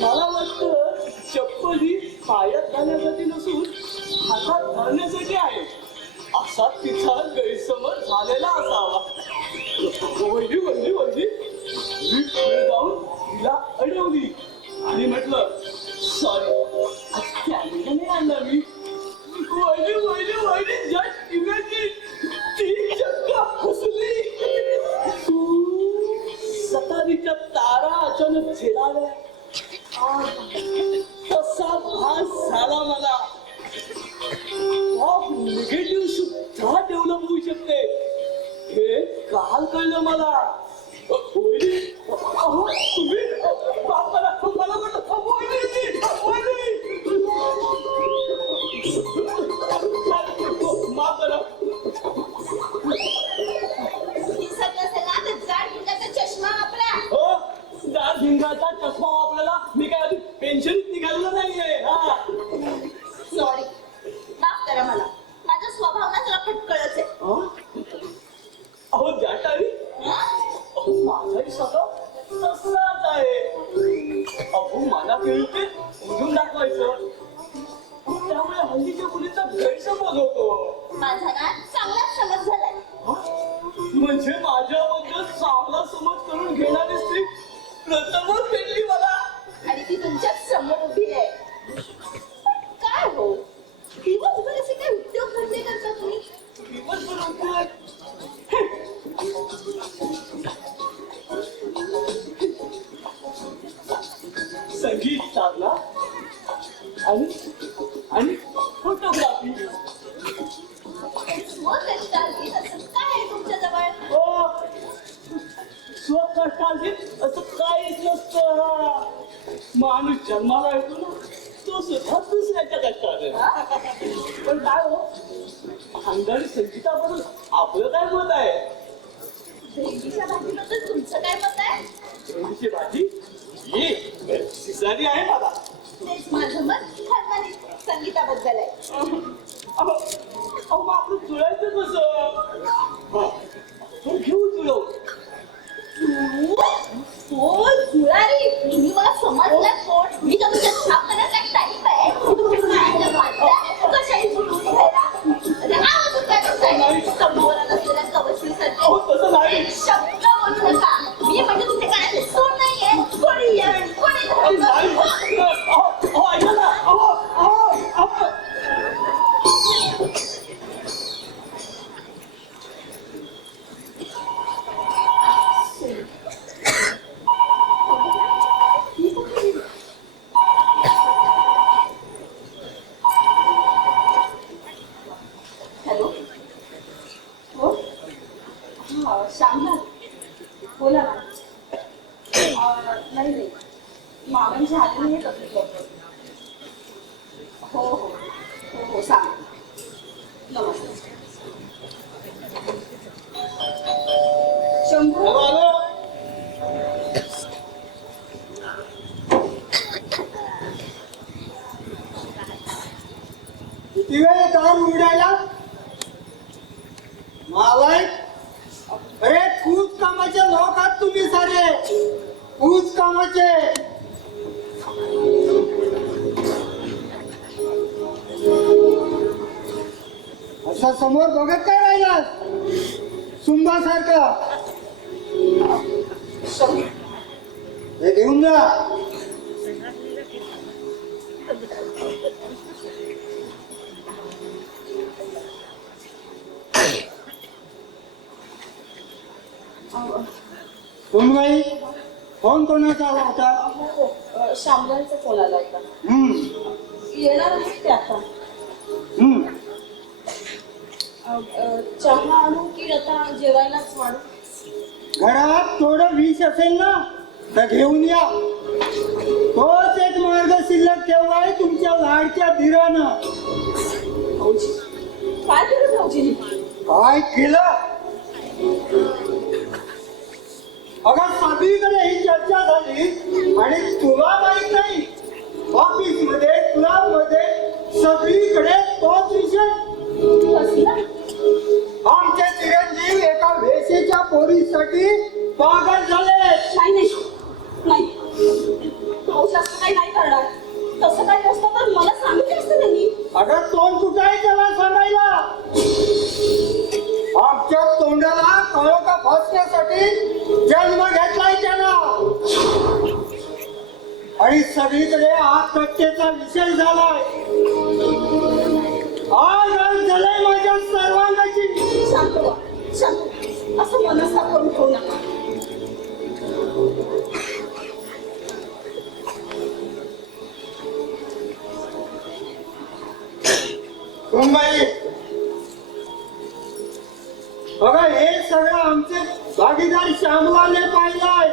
मला वाटतं चप्पल ही पायात घालण्यासाठी नसून हातात धरण्यासाठी आहे, असा तिचा गैरसमज झालेला असावा. वहिनी वहिनी वहिनी मी पुढे जाऊन तिला अडवली आणि म्हटलं सॉरी, आज कॅमेरा नाही आणला मी. वहिनी वहिनी वहिनी जस्ट इमॅजिन, ती चक्क हसली. सकाळीच्या तारा अचानक झेलाव्या तसा भास झाला मला. निगेटिव्ह सुद्धा डेव्हलप होऊ शकते हे काल कळलं मला. वहिनी अहो तुम्ही माफ करा, मला वाटलं वहिनी माफ करा. चष्मा वापरा. हो जाड भिंगाचा चष्मा वापरायला मी काय आधी पेन्शन निघालेलं नाहीये. हा सॉरी, माफ करा मला. माझा स्वभाव ना जरा फटकळच आहे. अहो जाटारी अहो माझाही स्वभाव तसलाच आहे. अहो मला केली ते उडून दाखवायचं, त्यामुळे हल्लीच्या मुलीचा गैरसमज होतो. माझा ना चांगलाच समज झालाय. म्हणजे माझ्याबद्दल चांगला समज करून घेणारी स्त्री प्रथमच भेटली मला. आणि ती तुमच्या समोर उभी आहे. काय हो दिवसभर असे काही उद्योगधंदे करता तुम्ही? दिवसभर उद्योग संगीत साधना आणि फोटोग्राफी. स्वकष्टार्जित असं काय आहे तुमच्या जवळ? हो स्वकष्टार्जित असं काहीच नसतं. माणूस जन्माला येतो ना तो सुद्धा दुसऱ्याच्या कष्टाने. पण काय हो खानदारी संगीताबद्दल आपलं काय मत आहे? भेंडीच्या भाजीबद्दल तुमचं काय मत आहे? भेंडीची भाजी ही शिजारी आहे मला. तेच माझं मत खानदानी संगीताबद्दल आहे. अहो मग आपलं जुळायचं कसं? श्यामला बोला ना. नाही मामांची आले नाही हो हो हो हो सांग. नमस्कार. शंभू किती वेळ दार उघडायला मालक. अरे खूप कामाचे लोक आहात तुम्ही सारे, खूप कामाचे. असा समोर बघत काय राहिला सुंबासारखा. हे घेऊन जा. कोणबाई फोन कोणाचा आला होता? श्यामलांचा फोन आला होता. येणार आहेत ते आता. चहा आणू की आता जेवायलाच वाढू? घरात थोडं विष असेल ना तर घेऊन या. तोच एक मार्ग शिल्लक ठेवलाय तुमच्या लाडक्या धीरानं. भाऊजी काय केलं भाऊजीने? काय केलं? अगं सगळीकडे ही चर्चा झाली आणि तुला माहित नाही, ऑफिस मध्ये क्लब मध्ये सगळीकडे तोच विषय. कसला? आमचे चिरंजीव एका वेशेच्या पोरीसाठी पागल झाले. नाही नाही नाही भाऊजी असं काही नाही करणार. तसं काही असतं तर मला सांगितलं असतं त्यांनी. अगं तोंड कुठं आहे त्याला सांगायला? आमच्या तोंडाला कळोका फासण्यासाठी जन्म घेतलाय त्यानं. आणि सगळीकडे आत्महत्येचा विषय झालाय. आज झालंय माझ्या सर्वांगाची. शांत व्हा, शांत. असं मनस्ताप करून ठेवू नका. मुंबई बघा, हे सगळं आमचे भागीदार श्यामलाने पाहिलंय.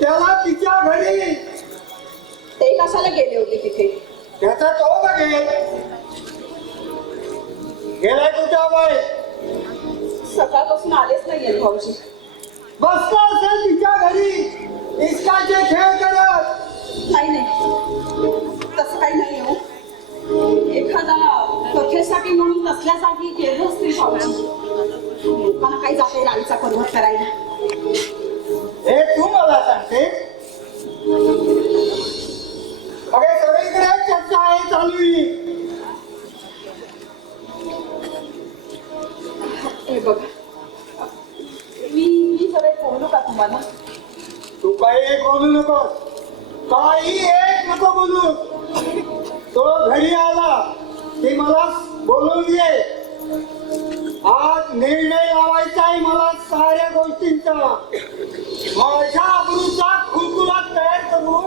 त्याला तिच्या घरी. ते कशाला गेले होते तिथे? त्याचा तो बघेल. गेलाय कुठं बाय? सकाळपासून आलेच नाहीये भाऊजी. बसला असेल तिच्या घरी इस्काचे खेळ करत. नाही नाही तसं काही नाही हो. एखादा कथेसाठी म्हणून नसल्या जागी गेले असतील भाऊजी. लोकांना काही जाते राईचा पर्वत करायला. हे तू मला सांगते? अरे सगळीकडे चर्चा आहे चालू. हे बघा मी जरा बोलू का तुम्हाला? तू काही एक बोलू नको. काही एक नको बोलू. तो घरी आला की मला बोलून घे. आज निर्णय लावायचा आहे मला साऱ्या गोष्टींचा. माझ्या अब्रूचा खुलखुला तयार करून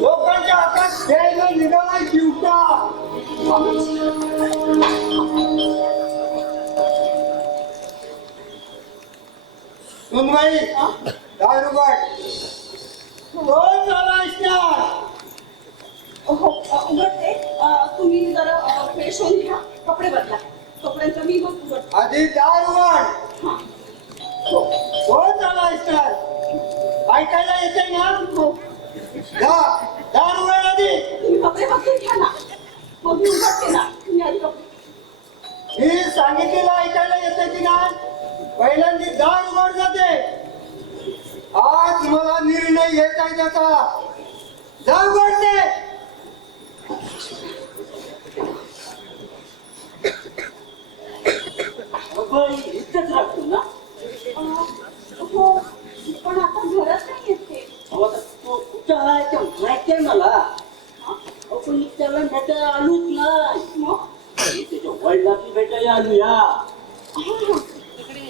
लोकांच्या हातात द्यायला निघाला जीवता. सुनबाई दारुगड तो झाला असणार. हो उघडते. तुम्ही जरा फ्रेश होऊन घ्या, कपडे बदला. तोपर्यंत मी मग उघडते. आधी दारुगड हा हो तो झाला असणार. ऐकायला येते ना? हो दारुगड आधी. तुम्ही कपडे बदलून घ्या ना, मग मी उघडते ना. तुम्ही आधी कपडे. ही सांगितलेलं ऐकायला येते की नाही? पहिल्यांदा दार उघड जाते. आज मला निर्णय घ्यायचा आहे त्याचा. दार उघडते. इथंच राहतो ना? हो पण आता घरात नाही येते. तो कुठं आहे ते माहिती आहे मला. आपण त्याला भेटायला आलोच नाही. मग त्याच्या वडिलांची भेटायला आलो या.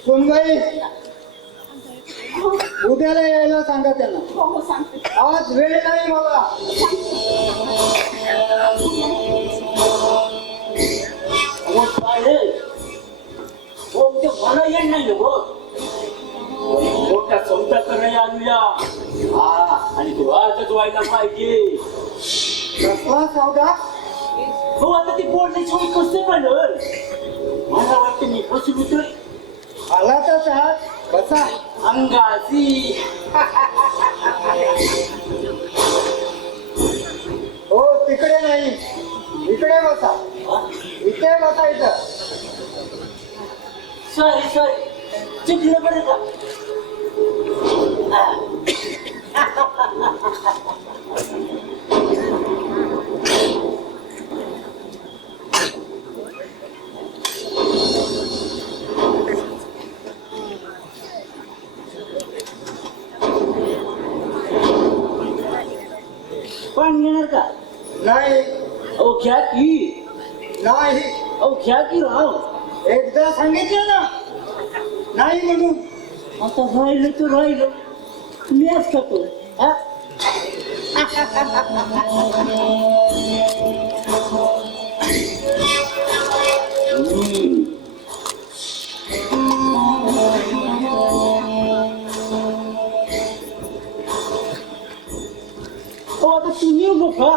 सुनबाई उद्याला यायला सांगा त्यांना. हो हो सांगते. आज वेळ नाही मला. काय रे? हो ते मला येण नाही नको मोठा सौदा करायला आणूया आणि तो आजच व्हायला पाहिजे. कसला सौदा? हो आता ती बोलण्याची सोय कसं बनल मला वाटतं मी बसून होतोय आलातच आहात, बसा. अंगासी. हो तिकडे नाही, इकडे बसा. इथे बसायचं. सॉरी चुकलं बरं का. पण घेणार का? नाही अहो घ्या की. नाही, अहो घ्या की राव. एकदा सांगितलं ना नाही म्हणून. आता राहिलं तर राहिलं मी आज खातो. हा हो आता तुम्ही बघा.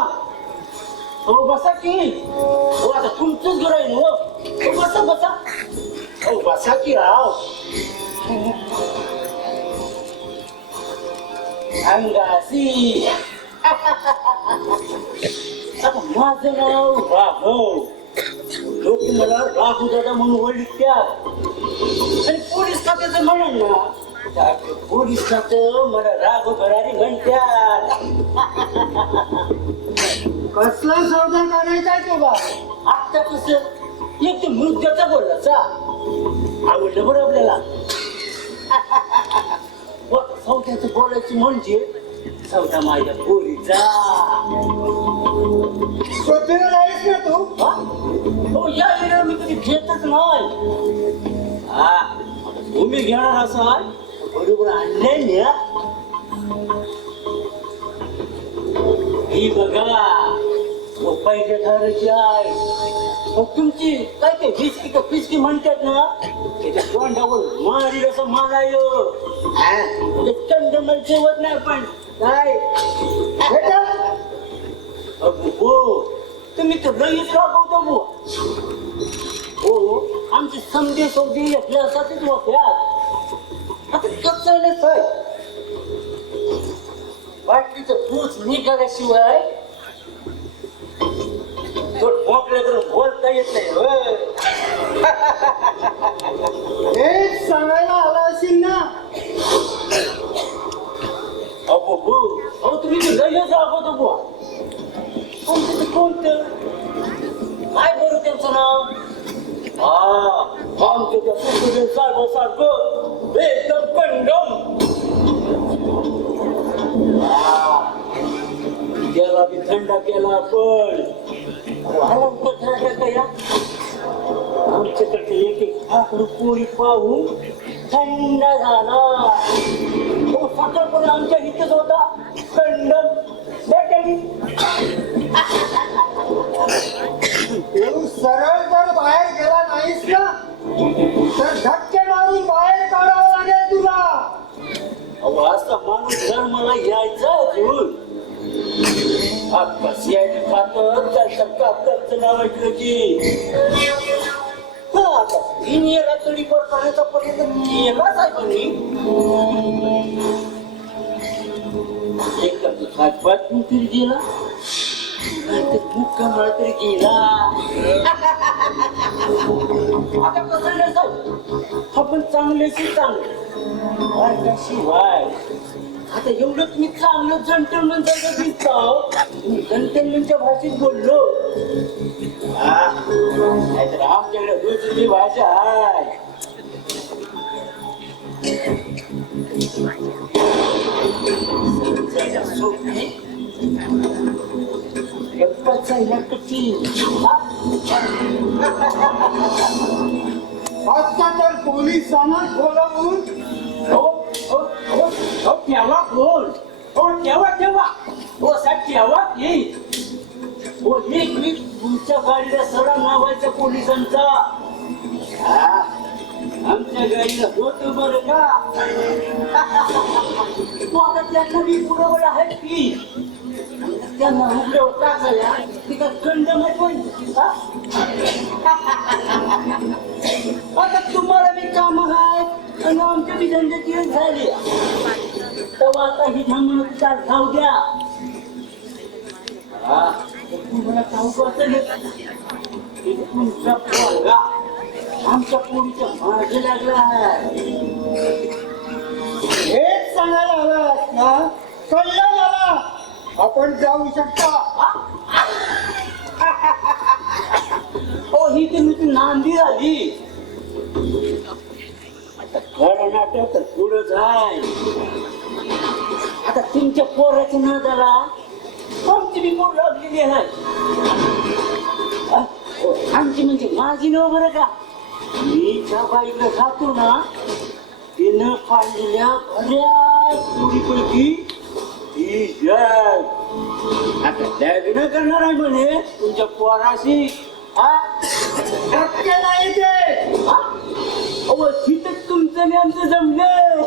हो बसा की. हो आता तुमचंच घर आहे ना. हो बसा बसा. हो बसा की राव. अंगासी. आता माझं नाव राघव. लोक मला राघू दादा म्हणून ओळखतात आणि पोलीस खात्याचं म्हणून ना तर पोलीस खातं मला राघव भरारी म्हणतात. कसला सौदा करायचा तुला? आता कसं एक मुद्द्याचा बोलला आवडलं बरं आपल्याला. सौद्याचं बोलायचं म्हणजे सौदा माझ्या पोरीचा. स्वतः नाहीस ना तू? हा? हो या वेळेला मी कधी घेतच नाही. हा आता तुम्ही घेणार असाल बरोबर आणले ना. ही बघा पहिल्या धाराची आहे. तुमची काय ते विस्की का पिस्की म्हणतात ना त्याच्या तोंडावर मारी असं मारायला कंदमल ठेवत नाही. पण काय हो तुम्ही तर लईच राबवतो बुवा. हो आमचे समजे सौदे घेतले असतातच वाट्यात. आता कसं नसतंय बाटलीचं पूच निघाल्याशिवाय मोकळ्या करून बोलता येत नाही. हेच सांगायला आला असेल ना. अहो तुम्ही लयच राबवतो बुवा. कोणतं काय बरं त्यांचं नाव? आमच्या त्या सुखदेव साहेबासारखं एकदम कंडम. त्याला बी थंड केला पण आमच्याकडे एक एक ठाकरू पोरी पाहून थंड झाला. तो सकाळपर्यंत आमच्या इथेच होता कंडम. तू सरळ जर बाहेर गेला नाहीस ना तर धक्के मारून बाहेर काढावं लागेल तुला. अहो असा माणूस जर मला यायचा अजून कशी आहे खातं त्याच्या काकाचं नाव ऐकलं की आता तीन येला तरी पण पाण्याचा पर्यंत केला साहेबांनी. एक तर हातपात तरी गेला मुक्का मला तरी गेला. आता कसं नाही साहेब आपण चांगल्याशी चांगलं शिवाय आता एवढं तुम्ही चांगलं जंटलमन जर दिसतो जंटलमनच्या भाषेत बोललो. नाहीतर आमच्याकडे दुसरी भाषा आहे. आता तर पोलिसांना बोलावून ठेवा फोन. ठेवा हो साहेब ठेवा येईल. हो एक वीक तुमच्या गाडीला सडा नावायचा पोलिसांचा. आमच्या गाईला होत बरं का तो आता त्यांना मी पुरवलं आहे की त्यांना उघड्यावर टाकायला तिला खंड पण आता तुम्हाला मी काम आहे आणि आमच्या बी धंद्याची झाली तेव्हा आता ही थांबून चाल खाऊ द्या तुम्हाला खाऊ असेल तुमचा पोरगा आमच्या पोरीच्या मागे लागला आहे हेच सांगायला हवं ना कळलं मला आपण जाऊ शकता हो ही तुम्ही नांदी आली आता खरं नाटक तर पुढंच आहे आता तुमच्या पोराच्या नादाला आमची बी पोर लागलेली आहे आमची म्हणजे माझी न बरं का मी ज्या बाईला जातो ना तिनं पाडलेल्या बऱ्याच पोरीपैकी ही जग आता लग्न करणार आहे म्हणे तुमच्या पोराशी शक्य नाही ते अहो तिथं तुमचं आणि आमचं जमलं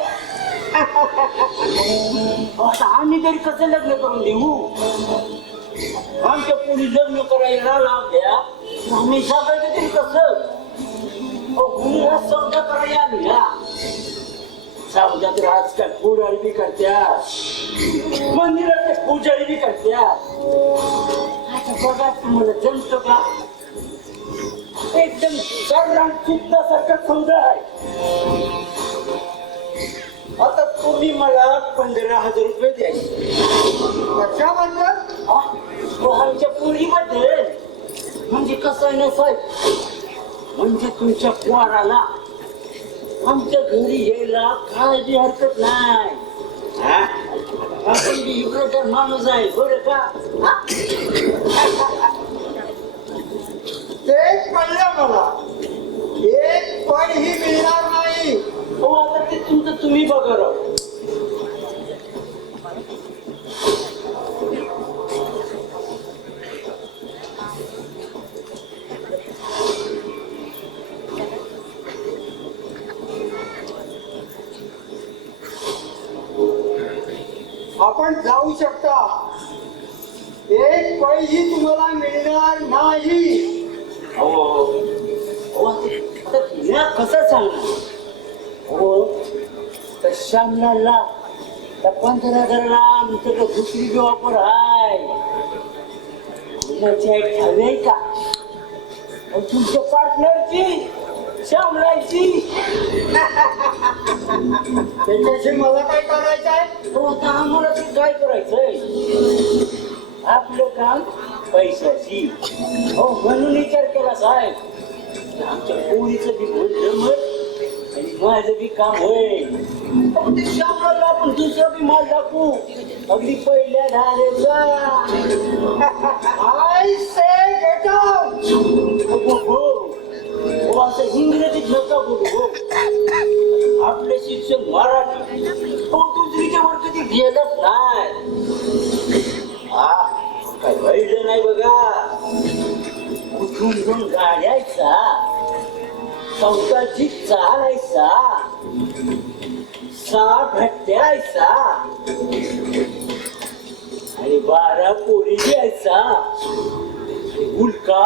आता आम्ही तरी कसं लग्न करून देऊ आमच्या पोरी लग्न करायला लावल्या आम्ही जगायचं तरी कसं मुलीला सौदा करायला आली ना सौदा तर आजकाल पुजारी बी करत्यात मंदिरात पुजारी बी करत्यात आता बघा तुम्हाला जमतो का एकदम सर्रान चित्तासारखा सौदा आहे आता तुम्ही मला 15,000 रुपये द्यायचे कशाबद्दल आमच्या पोरीबद्दल म्हणजे कसं आहे ना साहेब म्हणजे तुमच्या पोराला आमच्या घरी यायला काय बी हरकत नाही आपण बी इकडे माणूस आहे बरं का तेच कळलं मला एक पण ही मिळणार नाही हो आता ते तुमचं तुम्ही बघा राव आपण जाऊ शकता एक पैही तुम्हाला मिळणार नाही कसं सांगणार हो तर श्यामलाला त्या 15,000ला आमचं तर दुसरी बी वापर आहे कुणाची आहे ठरले का तुमच्या पार्टनरची श्यामलाची त्याच्याशी मला काय करायचं आहे हो आता आम्हाला ते काय करायचंय आपलं काम पैशाची हो म्हणून विचार केला साहेब आमच्या पोरीचं बी म्हणलं मत आणि माझं बी काम होईल ते श्यामला आपण दुसरं बी माल टाकू अगदी पहिल्या धारेचा आय से गेट आउट हो असं इंग्रजीत नका बोलू हो आपलं शिक्षण मराठी हो दुसरीच्या वर कधी गेलंच नाही हा काय व्हायचं नाही बघा उठून घेऊन गाड्यायचा चौकाची चालायचा भट्ट्यायचा आणि 12 पोरी द्यायचा उलका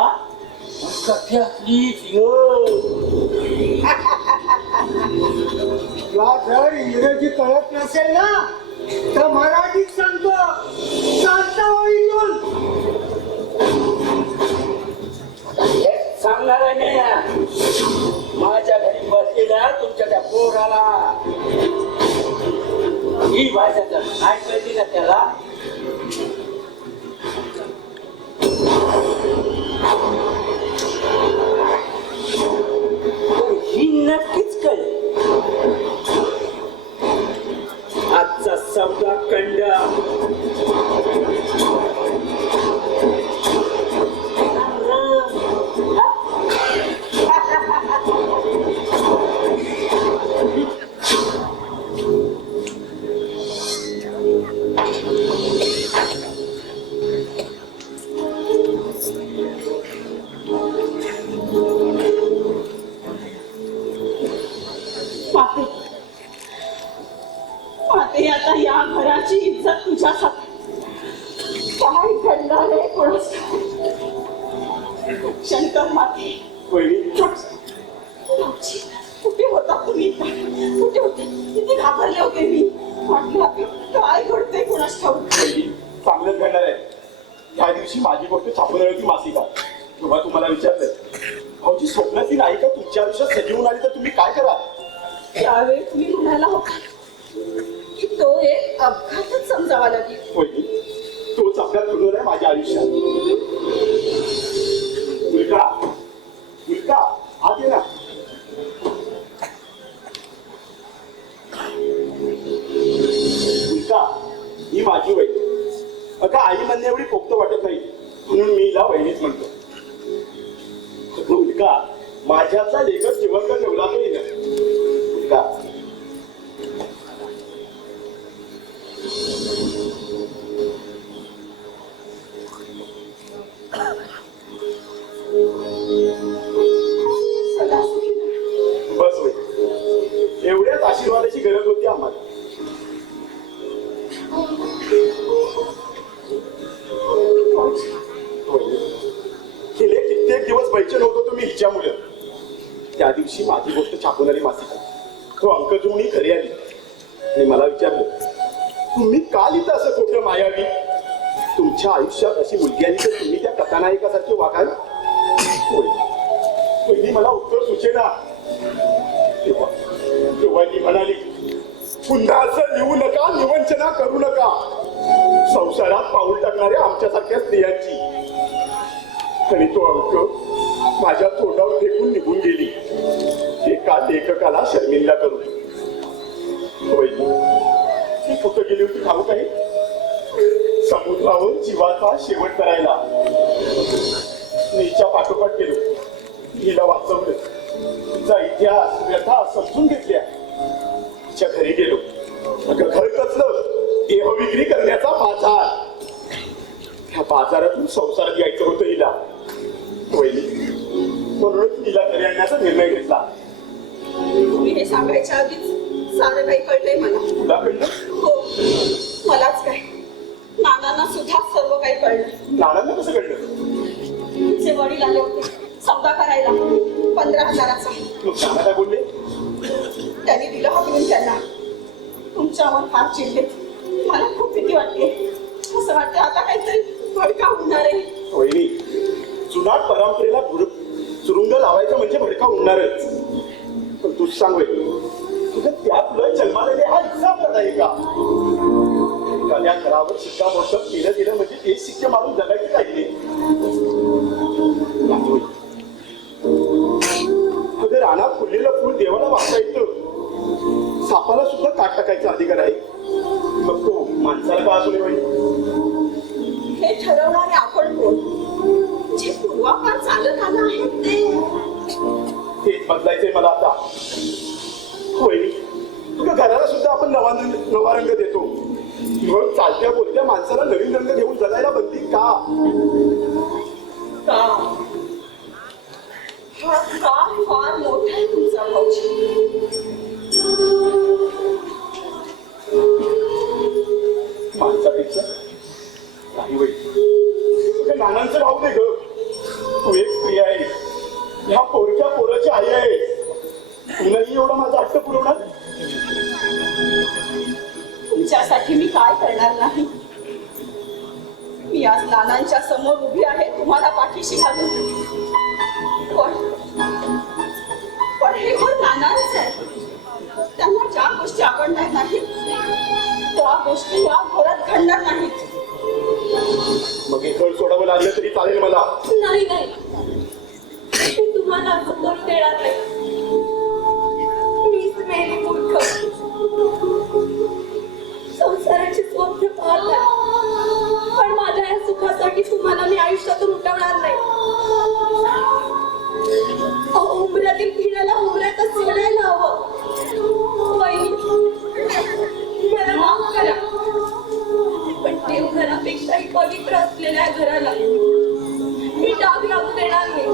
तुला जर इंग्रजी कळत नसेल ना तर मराठीत सांगतो चालता होईल सांगणार आहे माझ्या घरी बसलेल्या तुमच्या त्या पोराला ही भाषा जर काय कळली ना त्याला ही नक्कीच कळेल आजचा सौदा कंड माते माते आता या घराची इज्जत तुझ्यासाठी काय घडणार आहे कोणाच शंकर माते वहिनी मावशी, कुठे होता तुम्ही कुठे होते किती घाबरले होते मी म्हटलं आता काय घडते कोणाच ठाऊक चांगलंच घडणार आहे. त्या दिवशी माझी गोष्ट छापून होती मासिका, तेव्हा तुम्हाला विचारलं भाऊजी स्वप्नातली नाही का तुमच्या आयुष्यात सजीवून आली तर तुम्ही काय करा? त्यावेळी तुम्ही म्हणाला होता की तो एक अपघातच समजावा लागेल. वहिनी तोच अपघात घडणार आहे माझ्या आयुष्यात. मुलगा मुलगा आत ये ना. मुलगा ही माझी वहिनी. अगं आई म्हणणे एवढी पोक्त वाटत नाही म्हणून मी हिला वहिनीच म्हणतो. अगं मुलगा माझ्याचा लेखक जिवंत ठेवला तो हिनं. मुलगा बस होय एवढ्याच आशीर्वादाची गरज होती आम्हाला. गेले कित्येक दिवस बैचन होतो तुम्ही हिच्यामुळे. त्या दिवशी माझी गोष्ट छापून आली मासिका, तो अंक घेऊन ही घरी आली आणि मला विचारलं तुम्ही का लिहिता असं खोटं मायावी? तुमच्या आयुष्यात अशी मुलगी आली तर तुम्ही त्या कथानायकासारखे वागाल? पहिली मला उत्तर सुचेना. तेव्हा ती म्हणाली पुन्हा असं लिहू नका, निवंचना करू नका. संसारात पाऊल टाकणाऱ्या आमच्यासारख्या स्त्रियांची. आणि तो अंक माझ्या तोंडावर फेकून निघून गेली एका लेखकाला शर्मिंदा करून. ती कुठं गेली होती ठाऊक आहे? समुद्रावर जीवाचा शेवट करायला. नीच्या पाठोपाठ गेलो, हिला वाचवलं, तिचा इतिहास व्यथा समजून घेतल्या. तिच्या घरी गेलो. अगं घर कसलं? देह विक्री करण्याचा बाजार. ह्या बाजारातून संसारात यायचं होतं हिला. म्हणूनच तिला घरी आणण्याचा निर्णय घेतला. तुम्ही हे सांगायच्या आधीच सारं काही कळलंय मला. तुला कळलं? हो मलाच काय नानांना सुद्धा सर्व काही कळलं. नानांना कसं कळलं? तुमचे वडील आले होते सौदा करायला 15,000चा. मग नाना काय बोलले? त्यांनी दिलं हाकलून त्यांना. तुमच्यावर फार चिडले. मला खूप भीती वाटते. असं वाटतं आता काहीतरी भडका होणार आहे. वहिनी जुनाट परंपरेला सुरुंग लावायचं म्हणजे भडका उडणारच. पण तूच सांग वहिनी, तुझं त्या तुला जन्मालेले हा हिस्सा आहे का? एखाद्या घरावर शिक्कामोर्तब केलं गेलं म्हणजे ते शिक्के मारून जगायचे काही अगं रानात फुललेलं फुल देवाला वाचता येतं. सापाला सुद्धा काट टाकायचा अधिकार आहे. मग तो माणसाला का असू नये? हे ठरवणारे आपण कोण? जे पूर्वापार चालत आलं आहे तेच बदलायचंय मला आता. होय तुझ्या घराला सुद्धा आपण नवा रंग देतो. मग चालत्या बोलत्या माणसाला नवीन रंग घेऊन जगायला बंदी का? हा का फार मोठा आहे तुमचा भाऊजी. माणसापेक्षा काही वाईट नानांचं राहू दे ग. तू एक स्त्री आहे, ह्या पोरच्या पोराची आई आहे. तुलाही एवढा माझा हट्ट पुरवणार? तुमच्यासाठी मी काय करणार नाही. मी आज नानांच्या समोर उभी आहे तुम्हाला पाठीशी घालून. पण हे घर नानांच आहे. त्यांना ज्या गोष्टी आवडणार नाहीत त्या गोष्टी या घरात घडणार नाहीत. मग हे घर सोडावं लागलं तरी चालेल मला. नाही नाही मी तुम्हाला असं करू देणार नाही. मीच मेली मूर्ख. संसाराची स्वप्न पाहता पण माझ्या या सुखासाठी तुम्हाला मी आयुष्यातून उठवणार नाही. उमऱ्यातील पिण्याला उमऱ्यातच सोडायला हवं. वहिनी मला माफ करा पण देवघरापेक्षाही पवित्र असलेल्या घराला मी डाग लागू देणार नाही.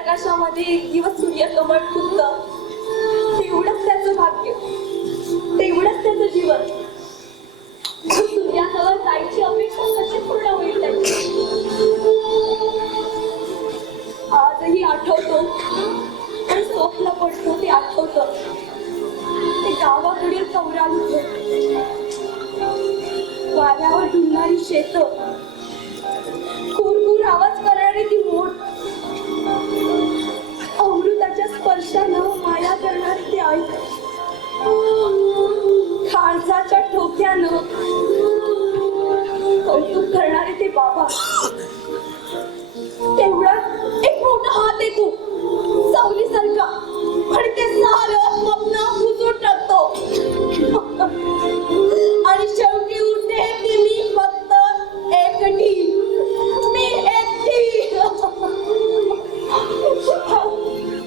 प्रकाशामध्ये एक दिवस सूर्यकमळ फुटतं, तेवढंच त्याचं भाग्य, तेवढंच त्याचं जीवन. सूर्याजवळ जायची अपेक्षा कशी पूर्ण होईल त्याची? आजही आठवतो, पण स्वप्न पडतो ते आठवतं. ते गावाकडील कौरालू वाऱ्यावर डुलणारी शेत, कुरकुर आवाज करणारी ती मोठ, अमृताच्या स्पर्शानं माया करणारी ती आई, काळजाच्या ठोक्यानं कौतुक करणारे ते बाबा. तेवढा एक मोठा हात येतो सावलीसारखा, पण ते सारं स्वप्न पुसून टाकतो. आणि शेवटी उठते की मी फक्त एकटी, मी एकटी.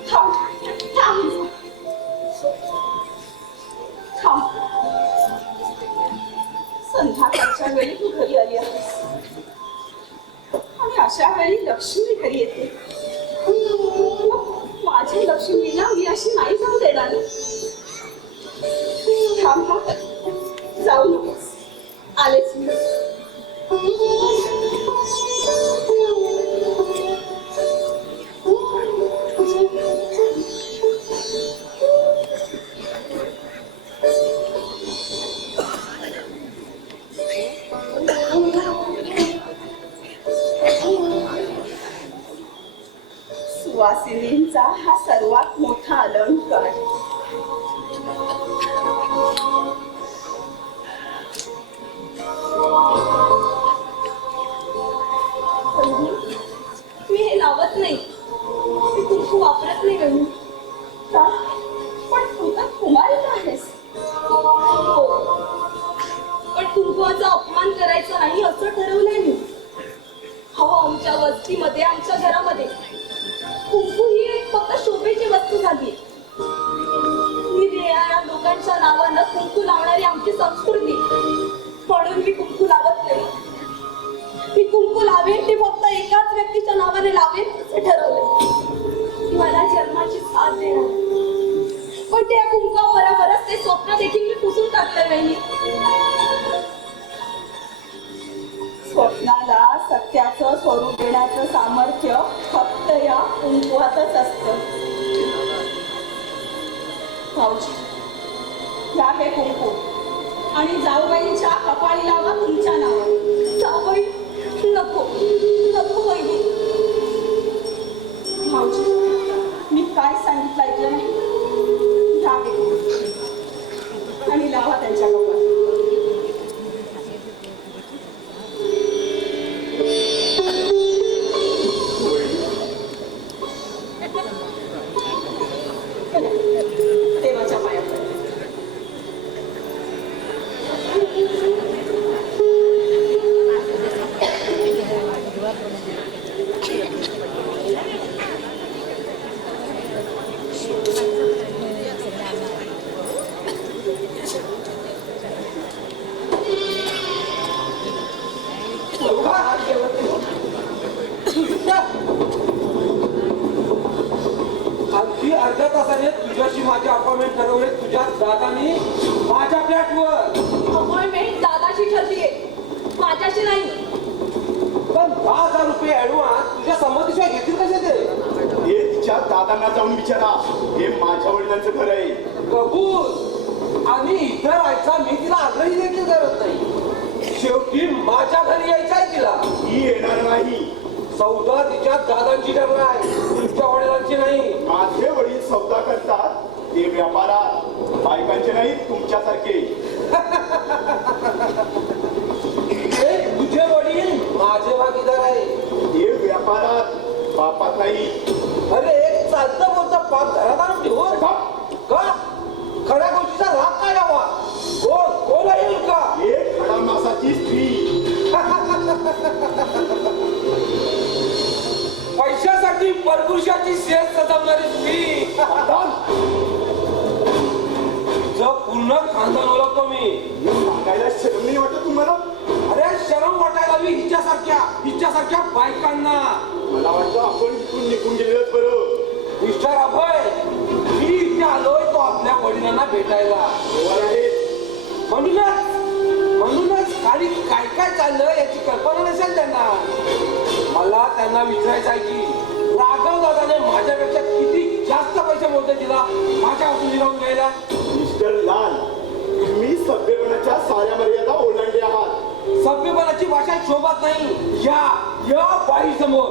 थांब, थांब, थांब. संध्याकाळच्या वेळी तू घरी आली आहेस आणि अशा वेळी लक्ष्मी घरी येते. माझी लक्ष्मीला मी अशी नाही जाऊ देणार. थांब हा, जाऊ नकोस, आलेच मी. सुवासिनींचा हा सर्वात मोठा अलंकार. मी हे लावत नाही, मी कुंकू वापरत नाही गणू. का? पण तू तर कुमारीच आहेस. हो, पण कुंकवाचा अपमान करायचा नाही असं ठरवलंय मी. हो, आमच्या वस्तीमध्ये, आमच्या घरामध्ये कुंकू ही एक फक्त शोभेची वस्तू झाली. निरनिराळ्या लोकांच्या नावानं कुंकू लावणारी आमची संस्कृती, म्हणून मी कुंकू लावत नाही. मी कुंकू लावेन ते फक्त एकाच व्यक्तीच्या नावाने लावेन असं ठरवलंय. मला जन्माची साथ देणार, पण त्या कुंकवाबरोबरच ते स्वप्न देखील मी पुसून टाकलं नाही. स्वप्नाला सत्याचं स्वरूप देण्याचं सामर्थ्य फक्त या कुंकवातच असतं. भाऊजी, या हे कुंकू आणि जाऊबाईंच्या कपाळी लावा तुमच्या नावावर. जाऊबाई, नको नको वहिनी. भाऊजी, मी काय सांगितलं ऐकलं नाही? घ्या हे कुंकू आणि लावा त्यांच्या कपाळी. देवाच्या पाया पडते. अगदी अर्ध्या तासाने तुझ्याशी माझे अपॉइंटमेंट ठरवले तुझ्या दादानी माझ्या फ्लॅटवर. अपॉइंटमेंट दादाची ठरलीये, माझ्याशी नाही. पण 10,000 रुपये ऍडव्हान्स तुझ्या संमतीशिवाय घेतील कसे ते? हे तिच्या दादांना जाऊन विचारा. हे माझ्या वडिलांचं घर आहे. कबूल. आणि इथं राहायचा मी तिला आग्रही देखील करत नाही. शेवटी माझ्या घरी यायचं आहे तिला. ही येणार नाही. सौदा तिच्या दादांची ठरणार आहे, तुमच्या वडिलांची नाही. माझे वडील सौदा करतात ते व्यापारात, बायकांचे नाही तुमच्यासारखे. तुझे वडील माझे भागीदार आहे. हे व्यापारात, बापात नाही. अरे एक चालतं बोलतं पाप घरात आणून ठेवू का? खऱ्या गोष्टीचा राग काय यावा? कोण येईल का? एक खडा मासाची स्त्री. पैशासाठी परपुरुषाची शेत सजवणारी स्त्री. तुझं पूर्ण खानदान ओळखतो मी. सांगायला शरम नाही वाटत तुम्हाला? अरे शरम वाटायला मी हिच्यासारख्या बायकांना. मला वाटतं आपण इथून निघून गेलेलंच बरं. मिस्टर अभय, मी इथे आलोय तो आपल्या वडिलांना भेटायला. देवाला हे म्हणूनच खाली काय काय चाललं याची कल्पना नसेल त्यांना. मला त्यांना विचारायचं आहे की राघव दादाने माझ्यापेक्षा किती जास्त पैसे मोठे दिला माझ्या हातून लावून घ्यायला. मिस्टर लाल, तुम्ही सभ्यपणाच्या साऱ्या मर्यादा ओलांडले आहात. सभ्यपणाची भाषा शोभत नाही. या बाई समोर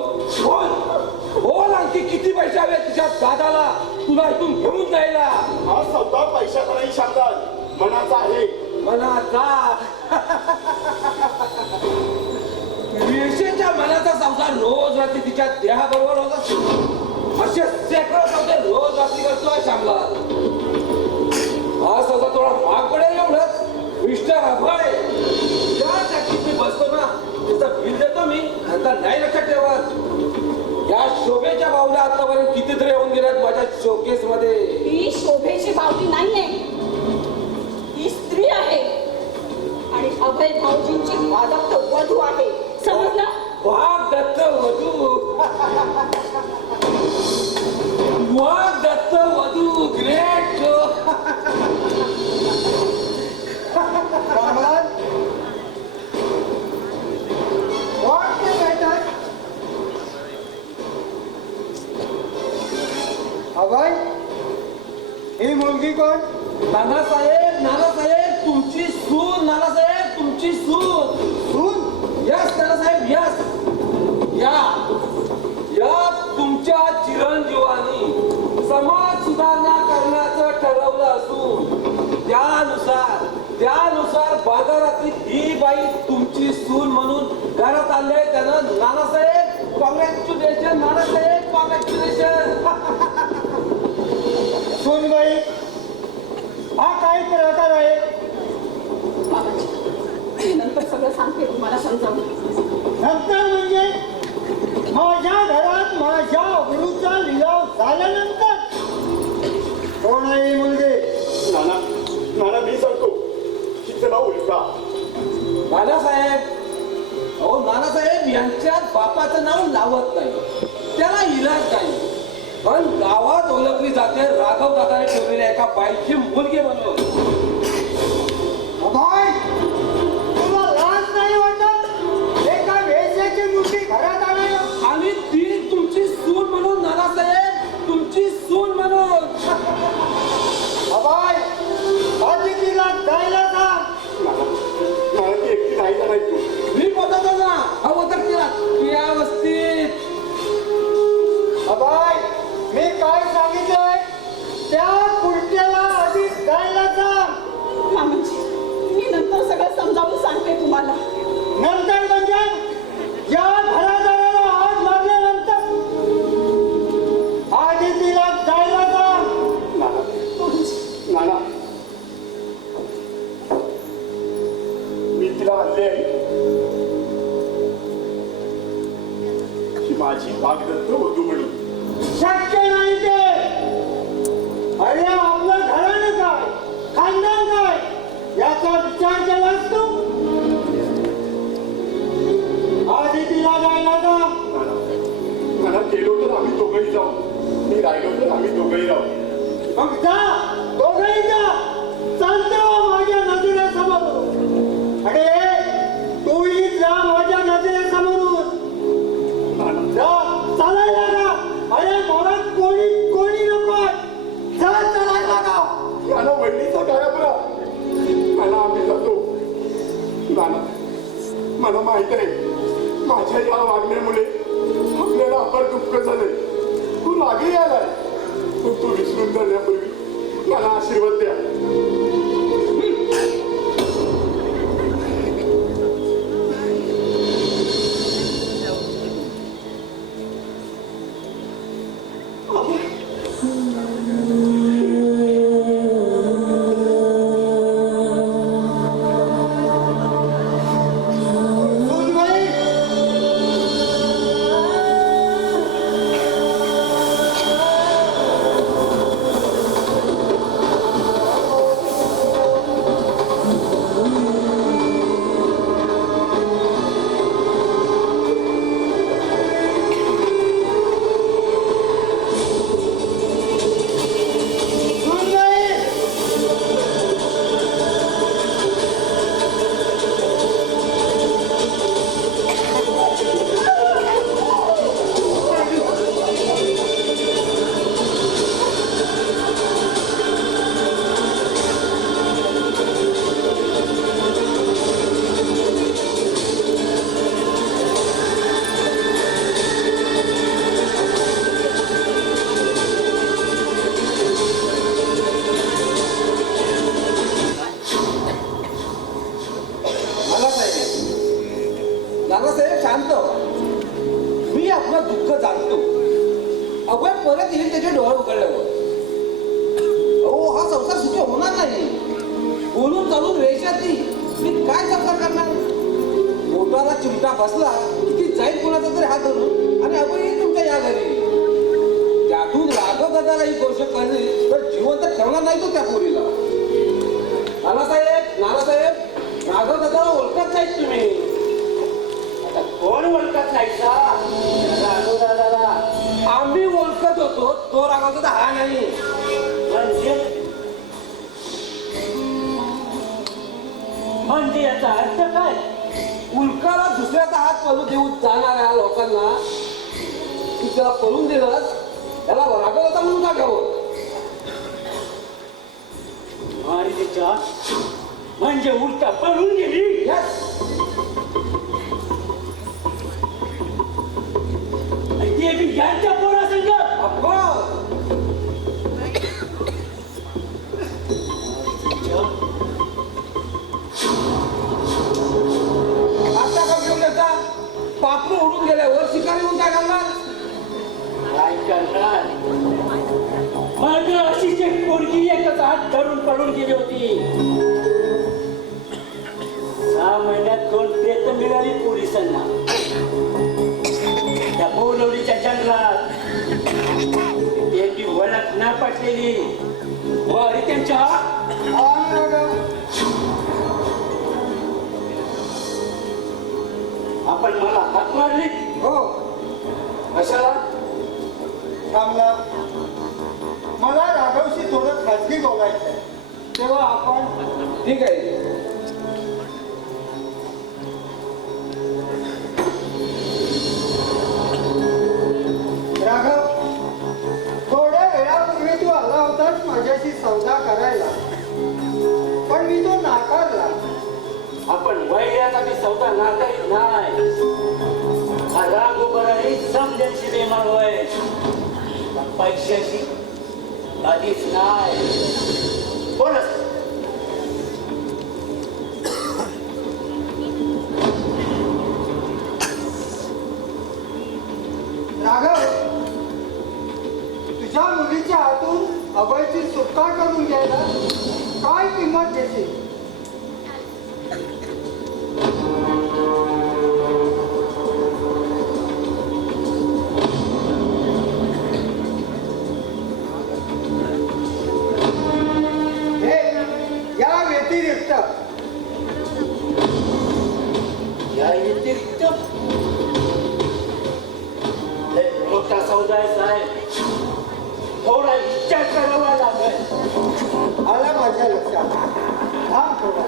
बोल आणखी किती पैसे हवे तुझ्या दादाला तुला इथून घेऊन जायला. हा सौदा पैशाचा नाही शामदार, मनाचा आहे. मनाचा वेशीच्या मनाचा संसार रोज रात्री तिच्या देहाबरोबर होत असतो. असे शेकडो सौदे रोज रात्री करतोय श्यामला. हा सौदा थोडा महाग पडेल एवढंच. मिस्टर अभय, या टॅक्सीत मी बसतो ना त्याचं बिल देतो मी, नंतर नाही लक्षात ठेवत. या शोभेच्या बावल्या आतापर्यंत कितीतरी येऊन गेल्यात माझ्या शोकेस मध्ये. ही शोभेची बावली नाहीये, ही स्त्री आहे आणि अभय भाऊजींची वादक्त वधू आहे. समजलं? वाघ दत्त वधू. वाघ दत्त वधू. Great joke. अभय, ही मुलगी कोण? नानासाहेब तुमची सून. नानासाहेब तुमची सून. सून? Yes Nanasaheb yes. या तुमच्या चिरंजीवानी समाज सुधारणा करण्याचं ठरवलं असून त्यानुसार बाजारातली ही बाई तुमची सून म्हणून घरात आणले. त्यानं नानासाहेब कॉंग्रॅच्युलेशन. नानासाहेब कॉंग्रॅच्युलेशन. सूनबाई, हा काय प्रकार आहे? बाबाजी, मी नंतर सगळं सांगते तुम्हाला समजावून. नंतर म्हणजे माझ्या घरात माझ्या गुरुचा लिलाव झाल्यानंतर? कोण आहे ही मुलगी? नाना मी सांगतो. तिचं नाव उल्का. नानासाहेब यांच्या बापाचं नाव लावत नाही, त्याला इलाज नाही, पण गावात ओळखली जाते राघव दादाने ठेवलेल्या एका बाईची मुलगी म्हणून. अभय, तुला लाज नाही वाटत एका वेश्याची मुलगी घरात आणायला? आणि ती तुमची सून म्हणून. नानासाहेब तुमची सून म्हणून. अभय, आधी तिला जायला सांग. नाना ती एकटी नाही जाणार तू. मी बोलतो ना हवं तर तिला या वस्तीत. अभय, मी काय सांगितलंय त्या पुढच्याला आधी जायला सांग. मामाजी, मी नंतर सगळं समजावून सांगते तुम्हाला. नंतर म्हणजे या घरादाराला हात लागल्यानंतर आधी तिला जायला सांग. नाना मी तिला आणले की माझी वागदत्त वधू म्हणून. शक्य नाही ते. अरे आपलं घराणं काय, खानदान काय याचा विचार केलास तू? आधी तिला जायला सांग. नाना गेलो तर आम्ही दोघंही जाऊ, मी राहिलो तर आम्ही दोघंही राहू. मग जा, दोघंही जा. चालतो माझ्या नजरेसमोरून. अरे तूही जा माझ्या नजरेसमोरून. जा, चालायला जा. अरे मला कोणी नको. जा, चालायला जा. नाना वहिनीचा काय बरा. नाना आम्ही जातो. नाना मला माहित आहे माझ्या या वागण्यामुळे आपल्याला अपार दुःख झालंय. तू रागी आलाय, पण तू विसरून जाण्यापूर्वी मला आशीर्वाद द्या. सूनबाई, अभय परत येईल त्याचे डोळे उघडल्यावर. अहो हा संसार सुखी होणार नाही. बोलून चालून रेषाती मी काय संसार करणार. मोटाला चिमटा बसला की जाईल कोणाचा तरी हात धरून आणि अभय येईल तुमच्या या घरी. त्यातून राघव दादाला ही गोष्ट कळली तर जिवंत ठेवणार नाही तो त्या पोरीला. नानासाहेब राघव दादाला ओळखत नाहीत तुम्ही. आता कोण ओळखत नाही का राघव दादाला? आम्ही ओळखत होतो तो राघव दादा हा नाही. म्हणजे याचा अर्थ काय? उल्काला दुसऱ्याचा हात पळू देऊ जाणाऱ्या लोकांना तू त्याला पळून दिलंस त्याला राघव दादा म्हणून का घ्यावं. आणि तिच्या म्हणजे उलटा पळून गेली. Yes. ते बी यांच्या पोरासंग. आता का घेऊन येता पापरू उडून गेल्यावर शिकारी म्हणून काय करणार. काय करणार? मात्र अशीच एक पोरगी एकच हात धरून पडून गेली होती. 6 महिन्यात 2 प्रेत मिळाली पोलिसांना. त्या बोरवलीच्या जंगलात त्यांची ओळख न पटलेली वारी त्यांच्या आपण मला हात मारली. हो कशाला. थांबला. मला राघवशी थोडं खाजगी बोलायचं आहे. तेव्हा आपण ठीक आहे. राघव, थोड्या वेळापूर्वी तू आला होतास माझ्याशी सौदा करायला, पण मी तो नाकारला. आपण वैर्यासाठी सौदा नाकारीत नाही. हा राग उभाराही समजायची बेमार होय. पैशाची कधीच नाही. बोलस राघव, तुझ्या मुलीच्या हातून अभयची सुटका करून घ्यायला काय किंमत घेशील. या व्यतिरिक्त लय मोठा सौदा आहे साहेब. थोडा विचार करावा लागेल. आला माझ्या लक्षात. थांब थोडा.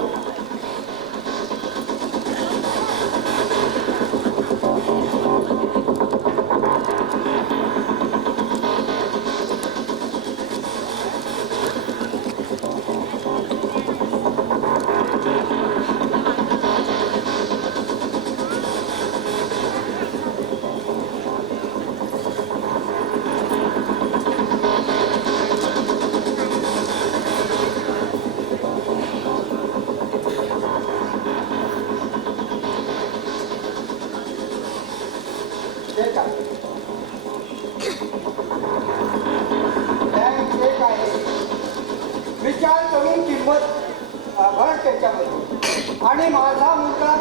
चेक आहे. बँक चेक आहे. विचार करून किंमत भर त्याच्यामध्ये. आणि माझा मुलगा